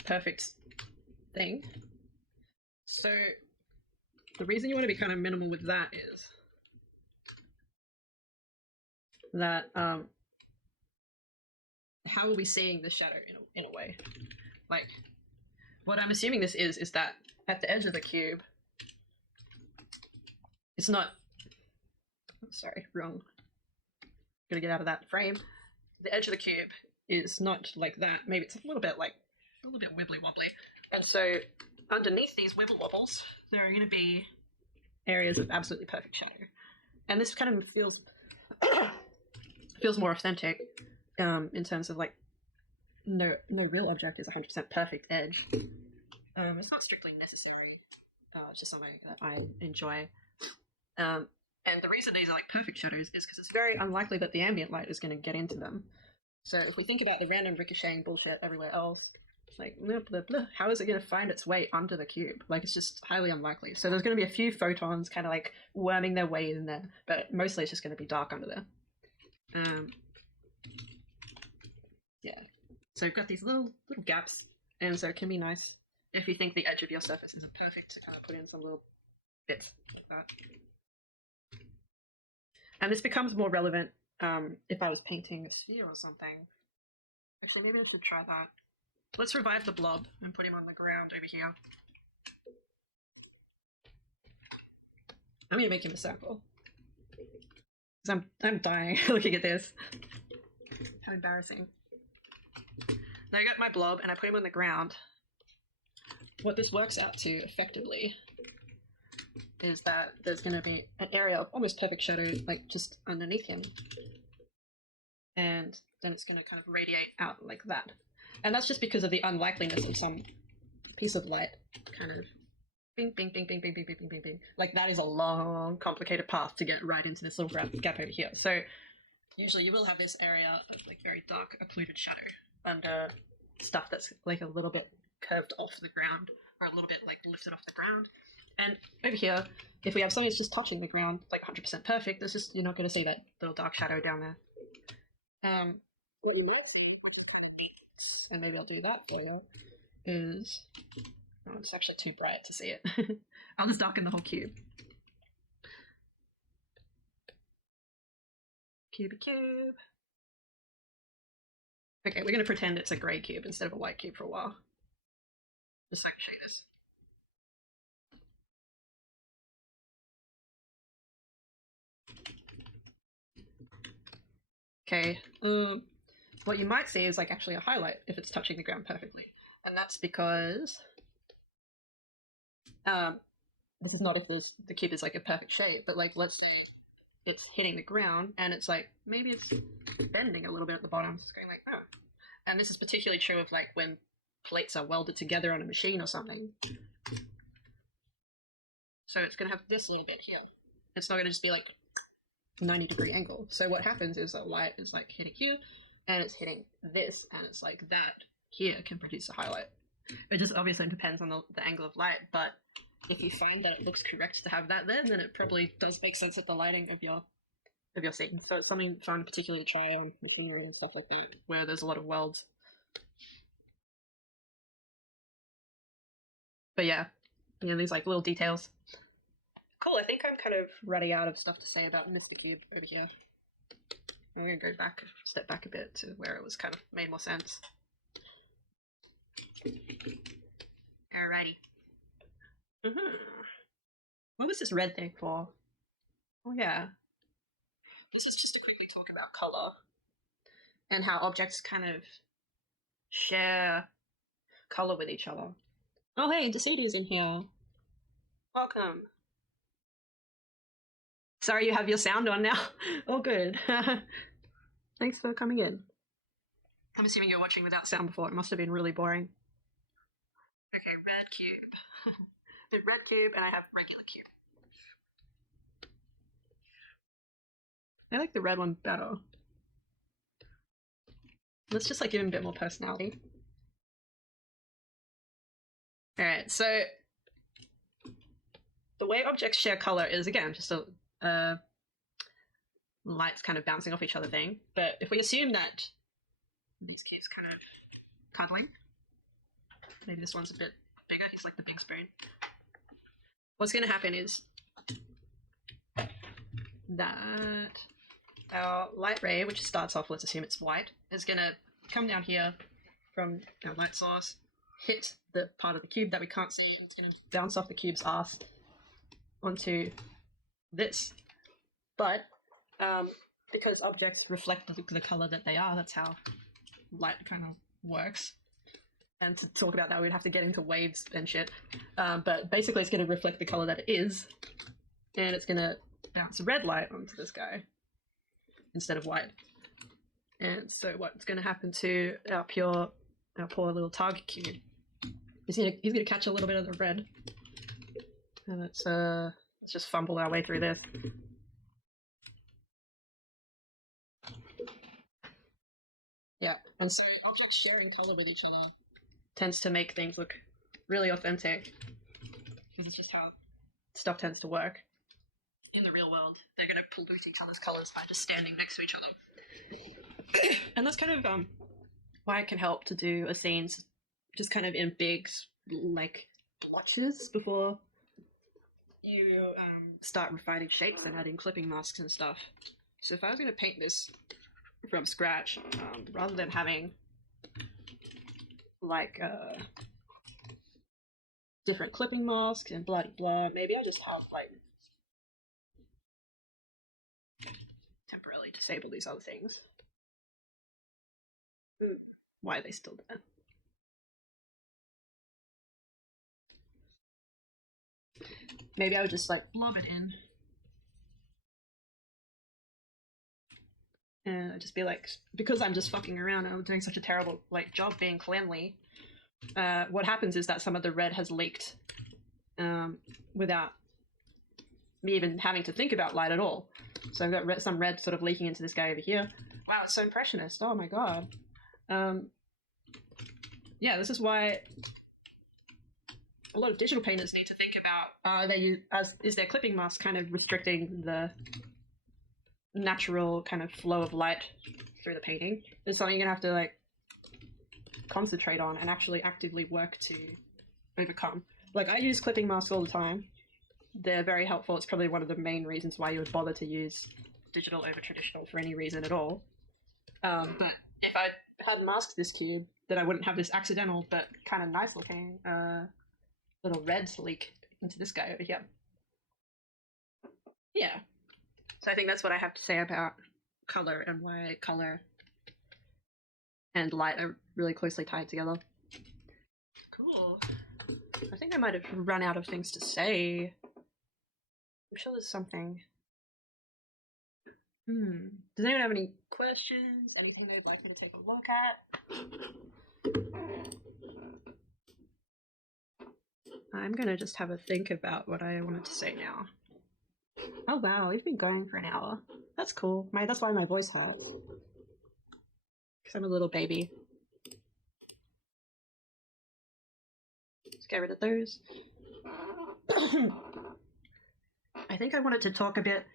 perfect thing. So the reason you want to be kind of minimal with that is that how are we seeing the shadow in a way? Like, what I'm assuming this is that at the edge of the cube, it's not... Sorry, wrong. Gotta get out of that frame. The edge of the cube is not like that. Maybe it's a little bit wibbly wobbly. And so underneath these wibble wobbles, there are going to be areas of absolutely perfect shadow. And this kind of feels more authentic in terms of like no real object is 100% perfect edge. It's not strictly necessary. It's just something that I enjoy. And the reason these are like perfect shadows is because it's very unlikely that the ambient light is going to get into them. So if we think about the random ricocheting bullshit everywhere else, it's like, blah, blah, blah. How is it going to find its way under the cube? Like, it's just highly unlikely. So there's going to be a few photons kind of like worming their way in there, but mostly it's just going to be dark under there. Yeah. So we've got these little gaps, and so it can be nice if you think the edge of your surface isn't perfect to kind of put in some little bits like that. And this becomes more relevant if I was painting a sphere or something. Actually, maybe I should try that. Let's revive the blob and put him on the ground over here. I'm gonna make him a sample. Because I'm dying looking at this. How embarrassing. Now I got my blob and I put him on the ground. What this works out to effectively is that there's going to be an area of almost perfect shadow, like just underneath him. And then it's going to kind of radiate out like that. And that's just because of the unlikeliness of some piece of light kind of bing, bing, bing, bing, bing, bing, bing, bing, bing, bing. Like that is a long, complicated path to get right into this little gap over here. So usually you will have this area of like very dark occluded shadow under stuff that's like a little bit curved off the ground or a little bit like lifted off the ground. And over here, if we have something that's just touching the ground, like 100% perfect, there's just, you're not going to see that little dark shadow down there. What you might see, and maybe I'll do that for you, is, oh, it's actually too bright to see it. I'll just darken the whole cube. Cube. Okay, we're going to pretend it's a grey cube instead of a white cube for a while. Just so I can show you this. Okay, what you might see is like actually a highlight if it's touching the ground perfectly. And that's because this is not if the cube is like a perfect shape, but like let's say it's hitting the ground and it's like maybe it's bending a little bit at the bottom. It's going like, oh. And this is particularly true of like when plates are welded together on a machine or something. So it's going to have this little bit here. It's not going to just be like 90-degree angle. So what happens is that light is like hitting here and it's hitting this and it's like that here can produce a highlight. It just obviously depends on the angle of light, but if you find that it looks correct to have that there, then it probably does make sense at the lighting of your scene. So it's something fun particularly to try on machinery and stuff like that where there's a lot of welds. But yeah, these like little details. Cool, I think I'm kind of running out of stuff to say about Mr. Cube over here. I'm going to go back, step back a bit to where it was kind of made more sense. Alrighty. What was this red thing for? Oh yeah. This is just to quickly talk about colour and how objects kind of share colour with each other. Oh hey, DeCidi's in here. Welcome. Sorry you have your sound on now. Oh, good. Thanks for coming in. I'm assuming you're watching without sound before. It must have been really boring. Okay, red cube. The red cube, and I have regular cube. I like the red one better. Let's just like give him a bit more personality. Alright, so the way objects share color is, again, just a lights kind of bouncing off each other thing. But if we assume that these cubes kind of cuddling, maybe this one's a bit bigger, it's like the big spoon. What's going to happen is that our light ray, which starts off, let's assume it's white, is going to come down here from our light source, hit the part of the cube that we can't see, and it's going to bounce off the cube's ass onto this. But because objects reflect the color that they are, that's how light kind of works. And to talk about that, we'd have to get into waves and shit. But basically, it's going to reflect the color that it is, and it's going to bounce red light onto this guy instead of white. And so what's going to happen to our poor little target cube is he's going to catch a little bit of the red. And let's just fumble our way through this. Yeah, and so objects sharing color with each other tends to make things look really authentic, because it's just how stuff tends to work. In the real world, they're going to pollute each other's colors by just standing next to each other. And that's kind of why it can help to do a scene just kind of in big, like, blotches before you start refining shapes and adding clipping masks and stuff. So if I was going to paint this from scratch, rather than having like different clipping masks and blah blah, maybe I just have like temporarily disable these other things. Why are they still there? Maybe I would just like blob it in. And I'd just be like, because I'm just fucking around and I'm doing such a terrible like job being cleanly, what happens is that some of the red has leaked without me even having to think about light at all. So I've got some red sort of leaking into this guy over here. Wow, it's so impressionist. Oh my god. Yeah, this is why a lot of digital painters need to think about is their clipping mask kind of restricting the natural kind of flow of light through the painting. It's something you're gonna have to like concentrate on and actually actively work to overcome. Like, I use clipping masks all the time. They're very helpful. It's probably one of the main reasons why you would bother to use digital over traditional for any reason at all. But if I had masked this cube, then I wouldn't have this accidental but kind of nice looking little red leak into this guy over here. Yeah. So I think that's what I have to say about color and why color and light are really closely tied together. Cool. I think I might have run out of things to say. I'm sure there's something. Does anyone have any questions? Anything they'd like me to take a look at? I'm gonna just have a think about what I wanted to say now. Oh wow, we've been going for an hour. That's cool. That's why my voice hurts. Because I'm a little baby. Let's get rid of those. I think I wanted to talk a bit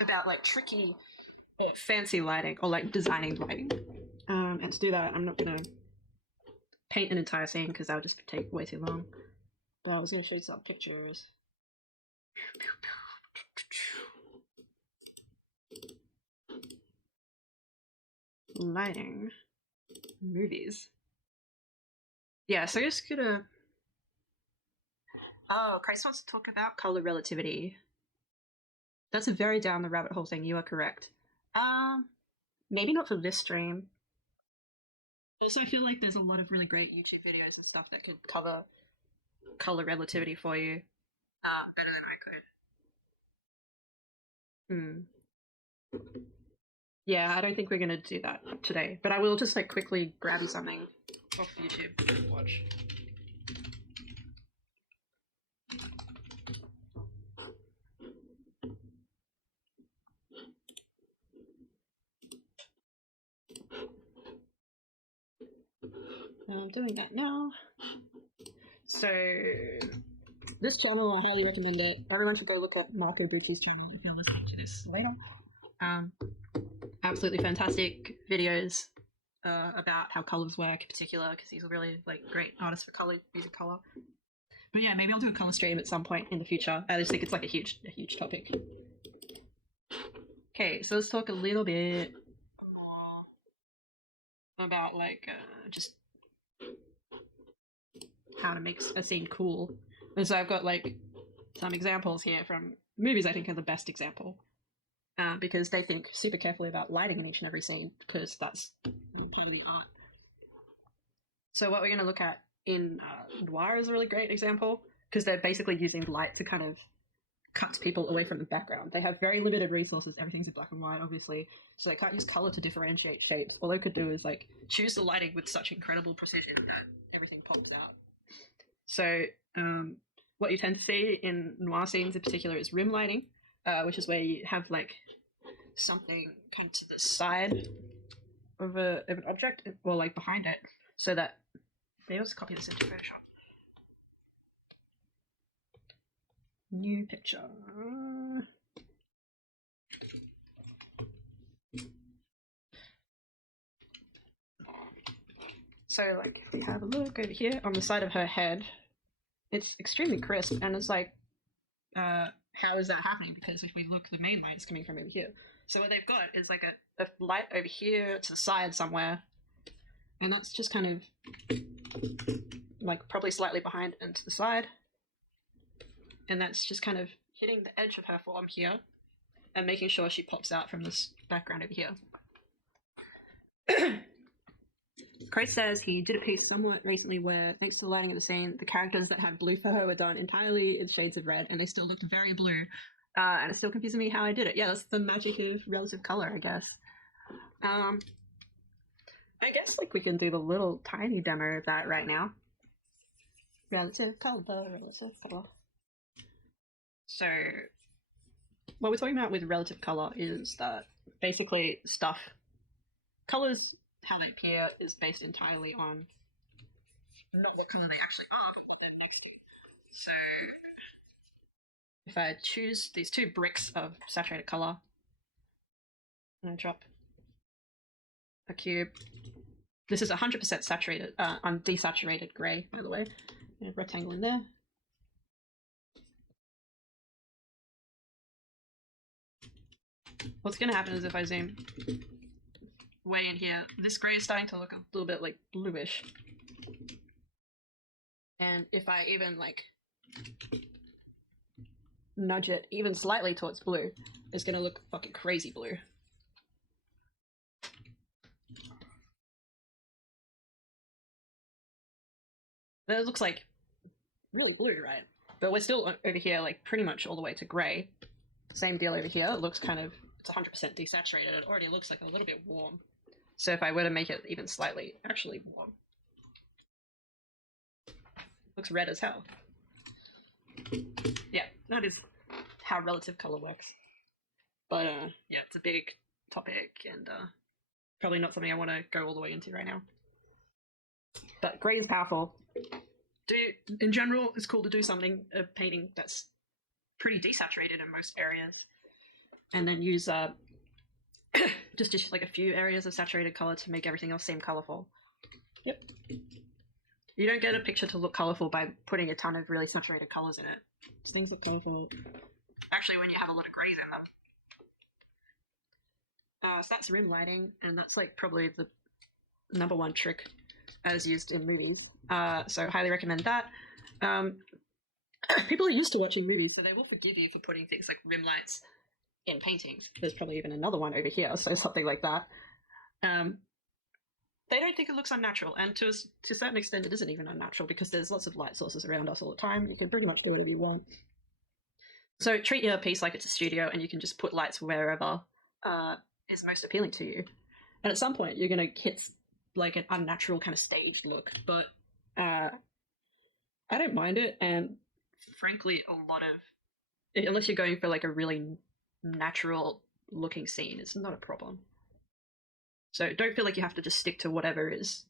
about like tricky or fancy lighting or like designing lighting. And to do that, I'm not gonna paint an entire scene because that would just take way too long. But I was gonna show you some pictures. Lighting. Movies. Yeah, so I'm just gonna... Oh, Chris wants to talk about color relativity. That's a very down the rabbit hole thing, you are correct. Maybe not for this stream. Also, I feel like there's a lot of really great YouTube videos and stuff that could cover color relativity for you better than I could. Yeah, I don't think we're gonna do that today, but I will just like quickly grab you something off YouTube to watch. I'm doing that now. So, this channel, I highly recommend it. Everyone should go look at Marco Bucci's channel if you're listening to this later. Absolutely fantastic videos about how colors work in particular, because he's a really like great artist for color, using color. But yeah, maybe I'll do a color stream at some point in the future. I just think it's like a huge topic. Okay, so let's talk a little bit more about like just how to make a scene cool. And so I've got like some examples here from movies. I think are the best example. Because they think super carefully about lighting in each and every scene, because that's part of the art. So what we're going to look at in Noir is a really great example, because they're basically using light to kind of cuts people away from the background. They have very limited resources. Everything's in black and white, obviously, so they can't use color to differentiate shapes. All they could do is like choose the lighting with such incredible precision that everything pops out. So what you tend to see in noir scenes in particular is rim lighting, which is where you have like something kind of to the side of an object or like behind it, so that they also copy this into Photoshop. New picture. So like if we have a look over here on the side of her head, it's extremely crisp, and it's like how is that happening? Because if we look, the main light is coming from over here. So what they've got is like a light over here to the side somewhere, and that's just kind of like probably slightly behind and to the side, and that's just kind of hitting the edge of her form here and making sure she pops out from this background over here. Chris says he did a piece somewhat recently where, thanks to the lighting of the scene, the characters that have blue for her were done entirely in shades of red, and they still looked very blue. And it's still confusing me how I did it. Yeah, that's the magic of relative color, I guess. I guess like we can do the little tiny demo of that right now. Relative color, relative color. So, what we're talking about with relative color is that basically colors, how they appear is based entirely on not what color they actually are, but what they're next to. So if I choose these two bricks of saturated color, and I drop a cube, this is 100% saturated, desaturated gray, by the way. A rectangle in there. What's going to happen is if I zoom way in here, this gray is starting to look a little bit like bluish. And if I even like nudge it even slightly towards blue, it's going to look fucking crazy blue. That looks like really blue, right? But we're still over here like pretty much all the way to gray. Same deal over here. It looks kind of, it's 100% desaturated. It already looks like a little bit warm. So if I were to make it even slightly actually warm, looks red as hell. Yeah, that is how relative color works. But yeah, it's a big topic and probably not something I want to go all the way into right now. But gray is powerful. In general, it's cool to do something, a painting that's pretty desaturated in most areas, and then use just like a few areas of saturated color to make everything else seem colorful. Yep. You don't get a picture to look colorful by putting a ton of really saturated colors in it. Things look colorful actually when you have a lot of grays in them. So that's rim lighting, and that's like probably the number one trick as used in movies. So highly recommend that. People are used to watching movies, so they will forgive you for putting things like rim lights in paintings. There's probably even another one over here, so something like that. They don't think it looks unnatural, and to a certain extent it isn't even unnatural, because there's lots of light sources around us all the time. You can pretty much do whatever you want. So treat your piece like it's a studio, and you can just put lights wherever is most appealing to you. And at some point you're going to hit like an unnatural kind of staged look, but I don't mind it, and frankly a lot of, unless you're going for like a really natural looking scene, it's not a problem. So don't feel like you have to just stick to whatever is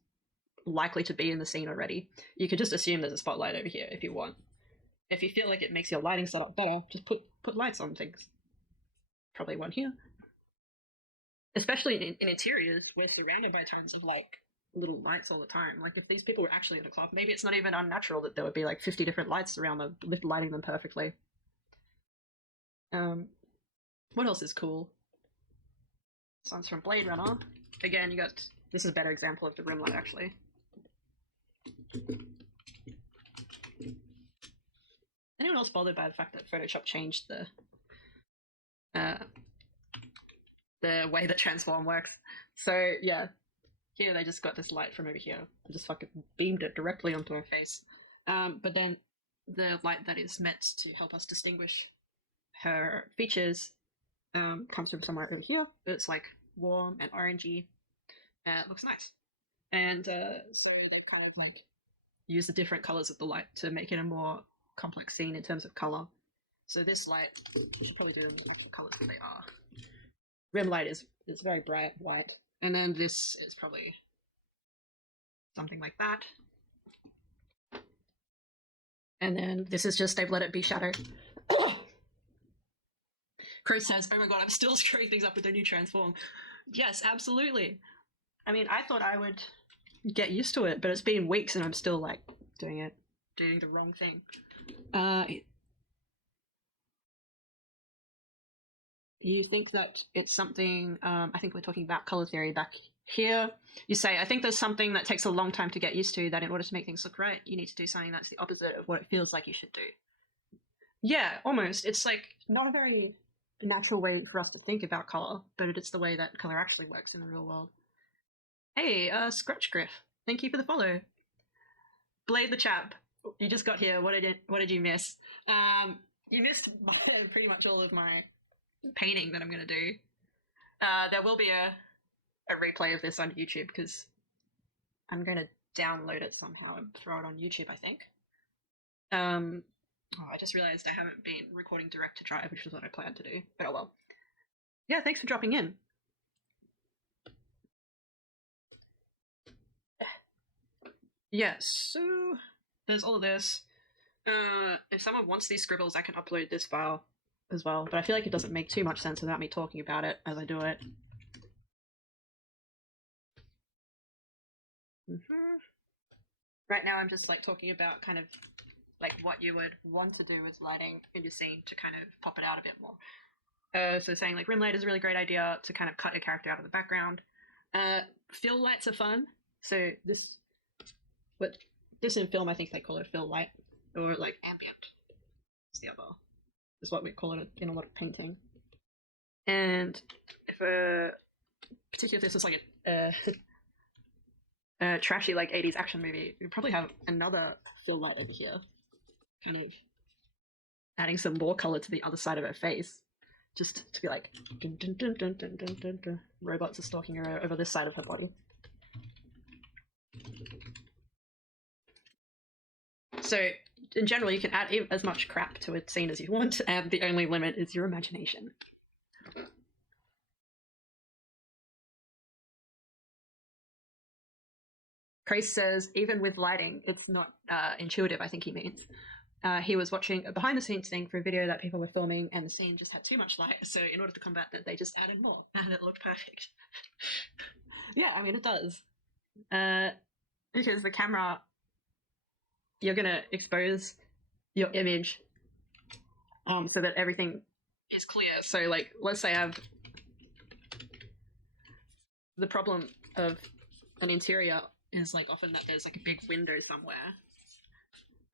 likely to be in the scene already. You can just assume there's a spotlight over here if you want. If you feel like it makes your lighting setup better, just put lights on things. Probably one here. Especially in interiors, we're surrounded by tons of like little lights all the time. Like if these people were actually in a club, maybe it's not even unnatural that there would be like 50 different lights around them, lighting them perfectly. What else is cool? This one's from Blade Runner. Again, this is a better example of the rim light actually. Anyone else bothered by the fact that Photoshop changed the way that transform works? So yeah, here they just got this light from over here and just fucking beamed it directly onto her face. But then the light that is meant to help us distinguish her features comes from somewhere over here. It's like warm and orangey. It looks nice. And so they kind of like use the different colors of the light to make it a more complex scene in terms of color. So this light, we should probably do them in actual colors, but they are. Rim light is very bright white, and then this is probably something like that. And then this is just, they've let it be shadow. Chris says, oh my god, I'm still screwing things up with the new transform. Yes, absolutely. I mean, I thought I would get used to it, but it's been weeks and I'm still like doing the wrong thing. You think that it's something, I think we're talking about color theory back here. You say, I think there's something that takes a long time to get used to, that in order to make things look right, you need to do something that's the opposite of what it feels like you should do. Yeah, almost. It's like not a very natural way for us to think about color, but it's the way that color actually works in the real world. Hey, Scratch Griff, thank you for the follow. Blade the Chap, you just got here. What did you miss? You missed pretty much all of my painting that I'm going to do. There will be a replay of this on YouTube because I'm going to download it somehow and throw it on YouTube, I think. I just realized I haven't been recording direct to drive, which is what I planned to do. But oh well. Yeah, thanks for dropping in. Yeah, so there's all of this. If someone wants these scribbles, I can upload this file as well, but I feel like it doesn't make too much sense without me talking about it as I do it. Right now I'm just like talking about kind of like what you would want to do with lighting in your scene to kind of pop it out a bit more. So saying like rim light is a really great idea to kind of cut a character out of the background. Fill lights are fun. So this in film, I think they call it fill light, or like ambient. It's the other, is what we call it in a lot of painting. And if particularly if this is like a trashy like 80s action movie, we probably have another fill light over here, kind of adding some more color to the other side of her face, just to be like dun, dun, dun, dun, dun, dun, dun, dun. Robots are stalking her over this side of her body. So in general, you can add as much crap to a scene as you want, and the only limit is your imagination. Grace says, even with lighting, it's not intuitive, I think he means. He was watching a behind-the-scenes thing for a video that people were filming, and the scene just had too much light, so in order to combat that, they just added more, and it looked perfect. Yeah, I mean, it does. Because the camera, you're going to expose your image so that everything is clear. So, like, let's say I have the problem of an interior is like often that there's like a big window somewhere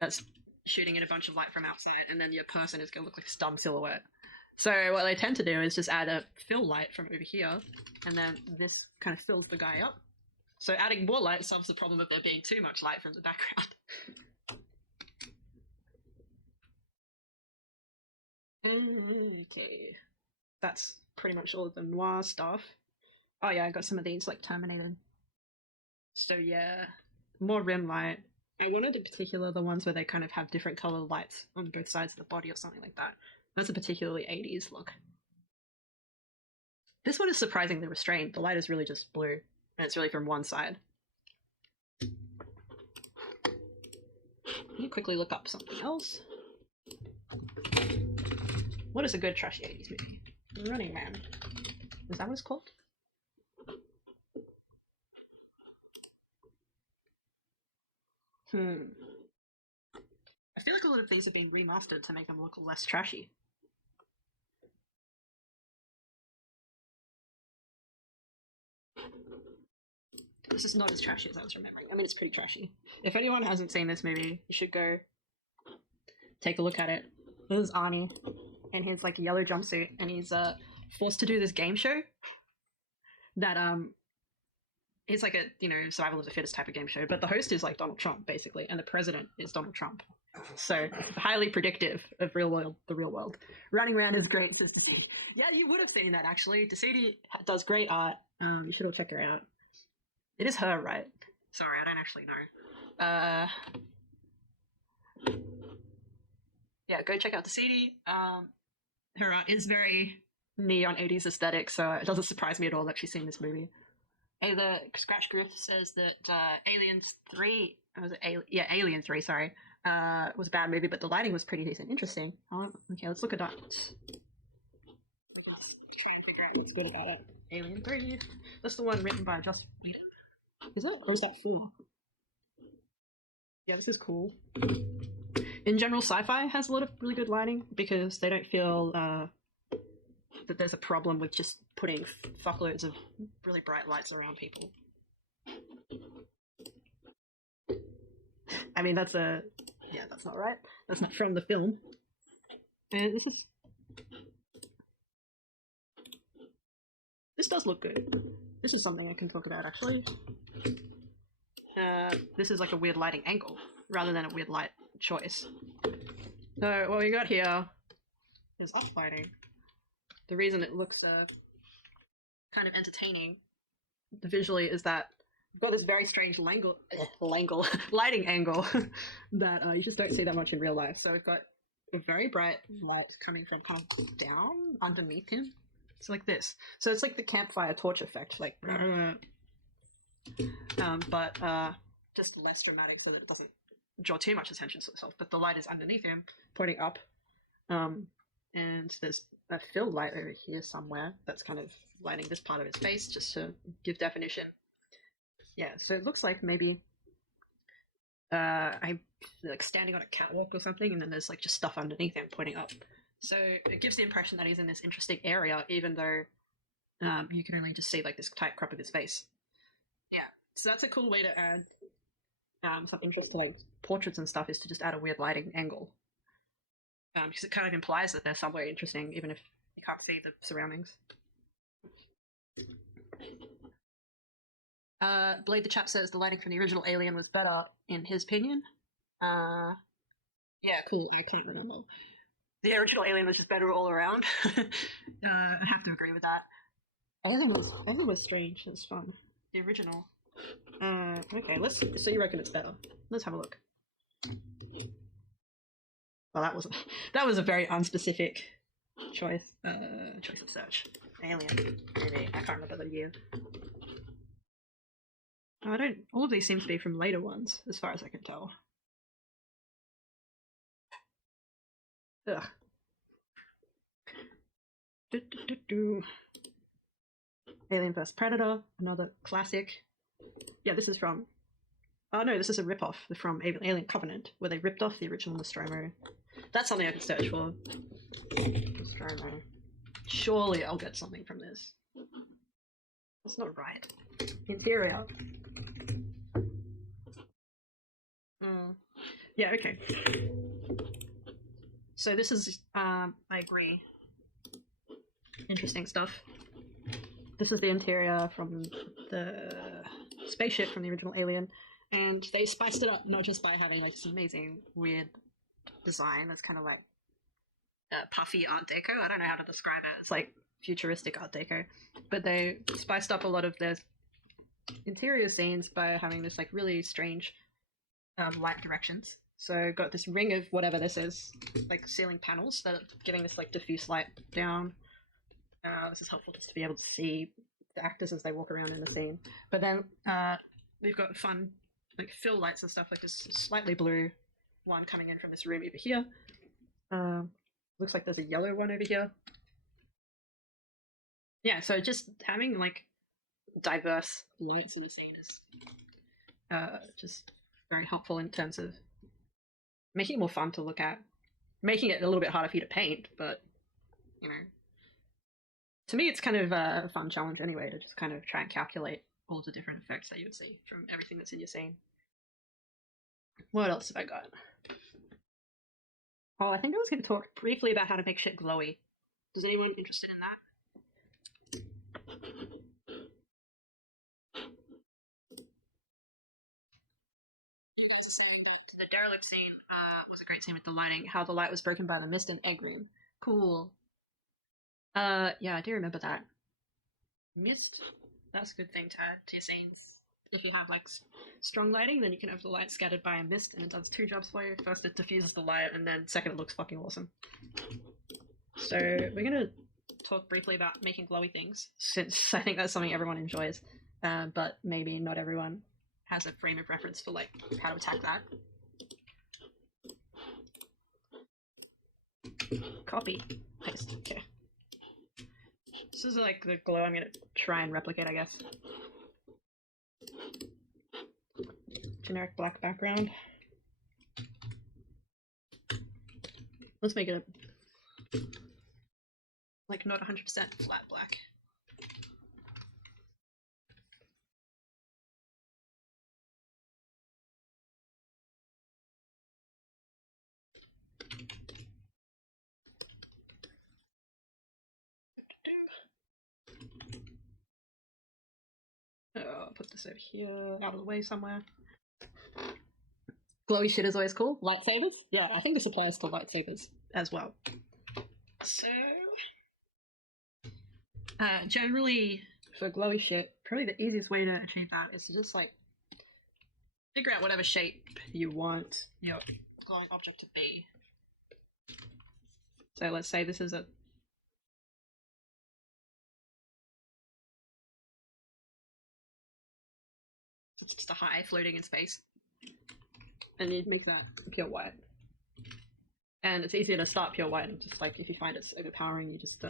that's shooting in a bunch of light from outside, and then your person is going to look like a dumb silhouette. So what they tend to do is just add a fill light from over here, and then this kind of fills the guy up. So adding more light solves the problem of there being too much light from the background. Okay, that's pretty much all of the noir stuff. Oh yeah, I got some of these like terminated. So yeah, more rim light. I wanted in particular the ones where they kind of have different color lights on both sides of the body or something like that. That's a particularly 80s look. This one is surprisingly restrained. The light is really just blue, and it's really from one side. Let me quickly look up something else. What is a good trashy 80s movie? Running Man. Is that what it's called? I feel like a lot of these are being remastered to make them look less trashy. This is not as trashy as I was remembering. I mean, it's pretty trashy. If anyone hasn't seen this movie, you should go take a look at it. This is Arnie in his like yellow jumpsuit, and he's forced to do this game show that it's like a survival of the fittest type of game show, but the host is like Donald Trump basically, and the president is Donald Trump. So highly predictive of the real world. Running around is great, says Desidi. Yeah, you would have seen that actually. Desidi does great art. You should all check her out. It is her, right? Sorry, I don't actually know. Yeah, go check out Desidi. Her art is very neon 80s aesthetic, so it doesn't surprise me at all that she's seen this movie. The Scratch Griff says that Aliens 3, Alien 3, sorry, was a bad movie, but the lighting was pretty decent. Interesting. Okay, let's look at that. We can try and figure out what's good about it. Alien 3. That's the one written by Joss Whedon. Is it? Or is that 4? Yeah, this is cool. In general, sci-fi has a lot of really good lighting because they don't feel that there's a problem with just putting fuckloads of really bright lights around people. I mean, that's not right. That's not from the film. And this does look good. This is something I can talk about, actually. This is like a weird lighting angle, rather than a weird light choice. So, what we got here is off lighting. The reason it looks kind of entertaining visually is that we've got this very strange lighting angle that you just don't see that much in real life. So we've got a very bright light coming from kind of down underneath him. It's like this. So it's like the campfire torch effect, like, but just less dramatic so that it doesn't draw too much attention to itself. But the light is underneath him, pointing up, and there's a fill light over here somewhere that's kind of lighting this part of his face just to give definition. Yeah, so it looks like maybe I'm like standing on a catwalk or something, and then there's like just stuff underneath him pointing up. So it gives the impression that he's in this interesting area, even though you can only just see like this tight crop of his face. Yeah, so that's a cool way to add some interest to like portraits and stuff, is to just add a weird lighting angle. Because it kind of implies that they're somewhere interesting, even if you can't see the surroundings. Blade the Chap says the lighting from the original Alien was better, in his opinion. Yeah, cool. I can't remember. The original Alien was just better all around. I have to agree with that. Alien was strange. It was fun. The original. Okay, so you reckon it's better? Let's have a look. Well, that was a very unspecific choice of search. Alien, maybe. I can't remember the year. Oh, all of these seem to be from later ones, as far as I can tell. Ugh. Alien vs Predator, another classic. Yeah, this is from... Oh no, this is a rip-off from Alien Covenant, where they ripped off the original Nostromo. That's something I can search for. Nostromo. Surely I'll get something from this. That's not right. Interior. Yeah, okay. So this is, I agree, interesting stuff. This is the interior from the spaceship from the original Alien, and they spiced it up not just by having like this amazing weird design that's kind of like puffy Art Deco. I don't know how to describe it. It's like futuristic Art Deco, but they spiced up a lot of their interior scenes by having this like really strange light directions. So got this ring of whatever this is, like ceiling panels that are giving this like diffuse light down. This is helpful just to be able to see the actors as they walk around in the scene. But then we've got fun like fill lights and stuff, like this slightly blue one coming in from this room over here. Looks like there's a yellow one over here. Yeah, so just having like diverse lights in the scene is just very helpful in terms of making it more fun to look at, making it a little bit harder for you to paint, but you know, to me it's kind of a fun challenge anyway, to just kind of try and calculate all the different effects that you would see from everything that's in your scene. What else have I got? Oh, I think I was going to talk briefly about how to make shit glowy. Is anyone interested in that? the derelict scene was a great scene with the lighting, how the light was broken by the mist and egg room. Cool. Yeah, I do remember that. Mist, that's a good thing to add to your scenes. If you have like strong lighting, then you can have the light scattered by a mist, and it does two jobs for you. First, it diffuses the light, and then second, it looks fucking awesome. So we're gonna talk briefly about making glowy things, since I think that's something everyone enjoys, but maybe not everyone has a frame of reference for like how to attack that. Copy, paste. Okay. This is like the glow I'm gonna try and replicate, I guess. Generic black background. Let's make it a, like not 100% flat black. I'll put this over here, out of the way somewhere. Glowy shit is always cool. Lightsabers? Yeah, I think this applies to lightsabers as well. So, generally, for glowy shit, probably the easiest way to achieve that is to just like figure out whatever shape you want your glowing object to be. So let's say this is a it's just a high floating in space. And you'd make that pure white. And it's easier to start pure white, and just like if you find it's overpowering, you just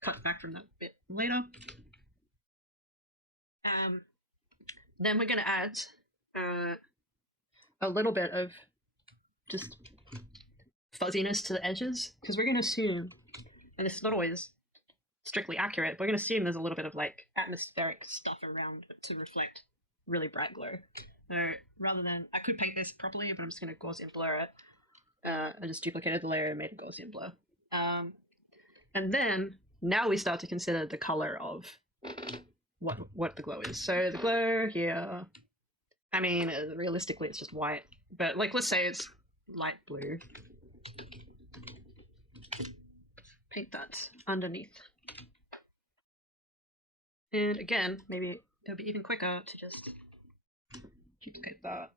cut back from that bit later. Then we're going to add a little bit of just fuzziness to the edges, because we're going to assume, and this is not always strictly accurate, but we're going to assume there's a little bit of like atmospheric stuff around it to reflect really bright glow. So rather than, I could paint this properly, but I'm just going to Gaussian blur it. I just duplicated the layer and made a Gaussian blur. And then now we start to consider the color of what the glow is. So the glow here, I mean, realistically it's just white, but like let's say it's light blue. Paint that underneath. And again, maybe it'll be even quicker to just duplicate that.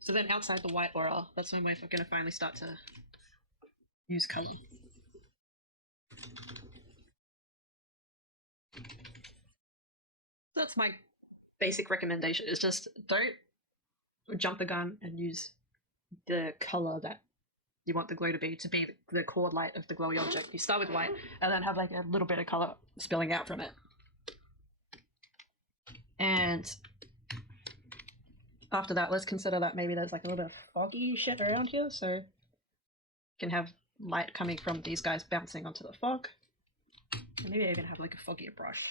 So then outside the white aura, that's when we're going to finally start to use color. That's my basic recommendation, is just don't jump the gun and use the color that you want the glow to be the core light of the glowy object. You start with white and then have like a little bit of color spilling out from it. And after that, let's consider that maybe there's like a little bit of foggy shit around here, so you can have light coming from these guys bouncing onto the fog. And maybe I even have like a foggier brush.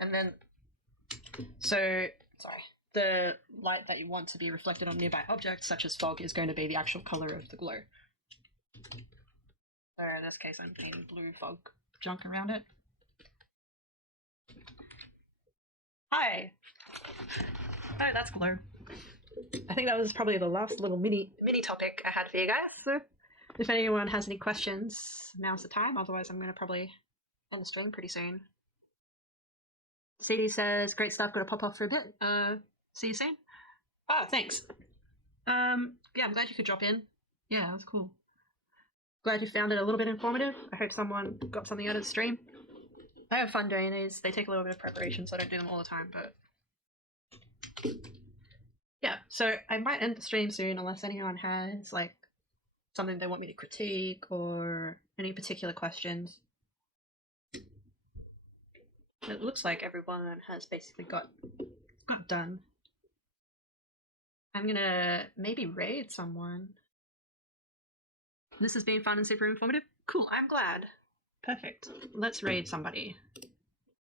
And then, the light that you want to be reflected on nearby objects, such as fog, is going to be the actual color of the glow. So in this case, I'm painting blue fog junk around it. Hi! Oh, that's glow. I think that was probably the last little mini topic I had for you guys. So if anyone has any questions, now's the time. Otherwise, I'm going to probably end the stream pretty soon. CD says, great stuff, gotta pop off for a bit. See you soon. Oh, thanks. Yeah, I'm glad you could drop in. Yeah, that's cool. Glad you found it a little bit informative. I hope someone got something out of the stream. I have fun doing these. They take a little bit of preparation, so I don't do them all the time, but yeah, so I might end the stream soon unless anyone has like something they want me to critique or any particular questions. It looks like everyone has basically got done. I'm gonna maybe raid someone. This has been fun and super informative. Cool, I'm glad. Perfect. Let's raid somebody.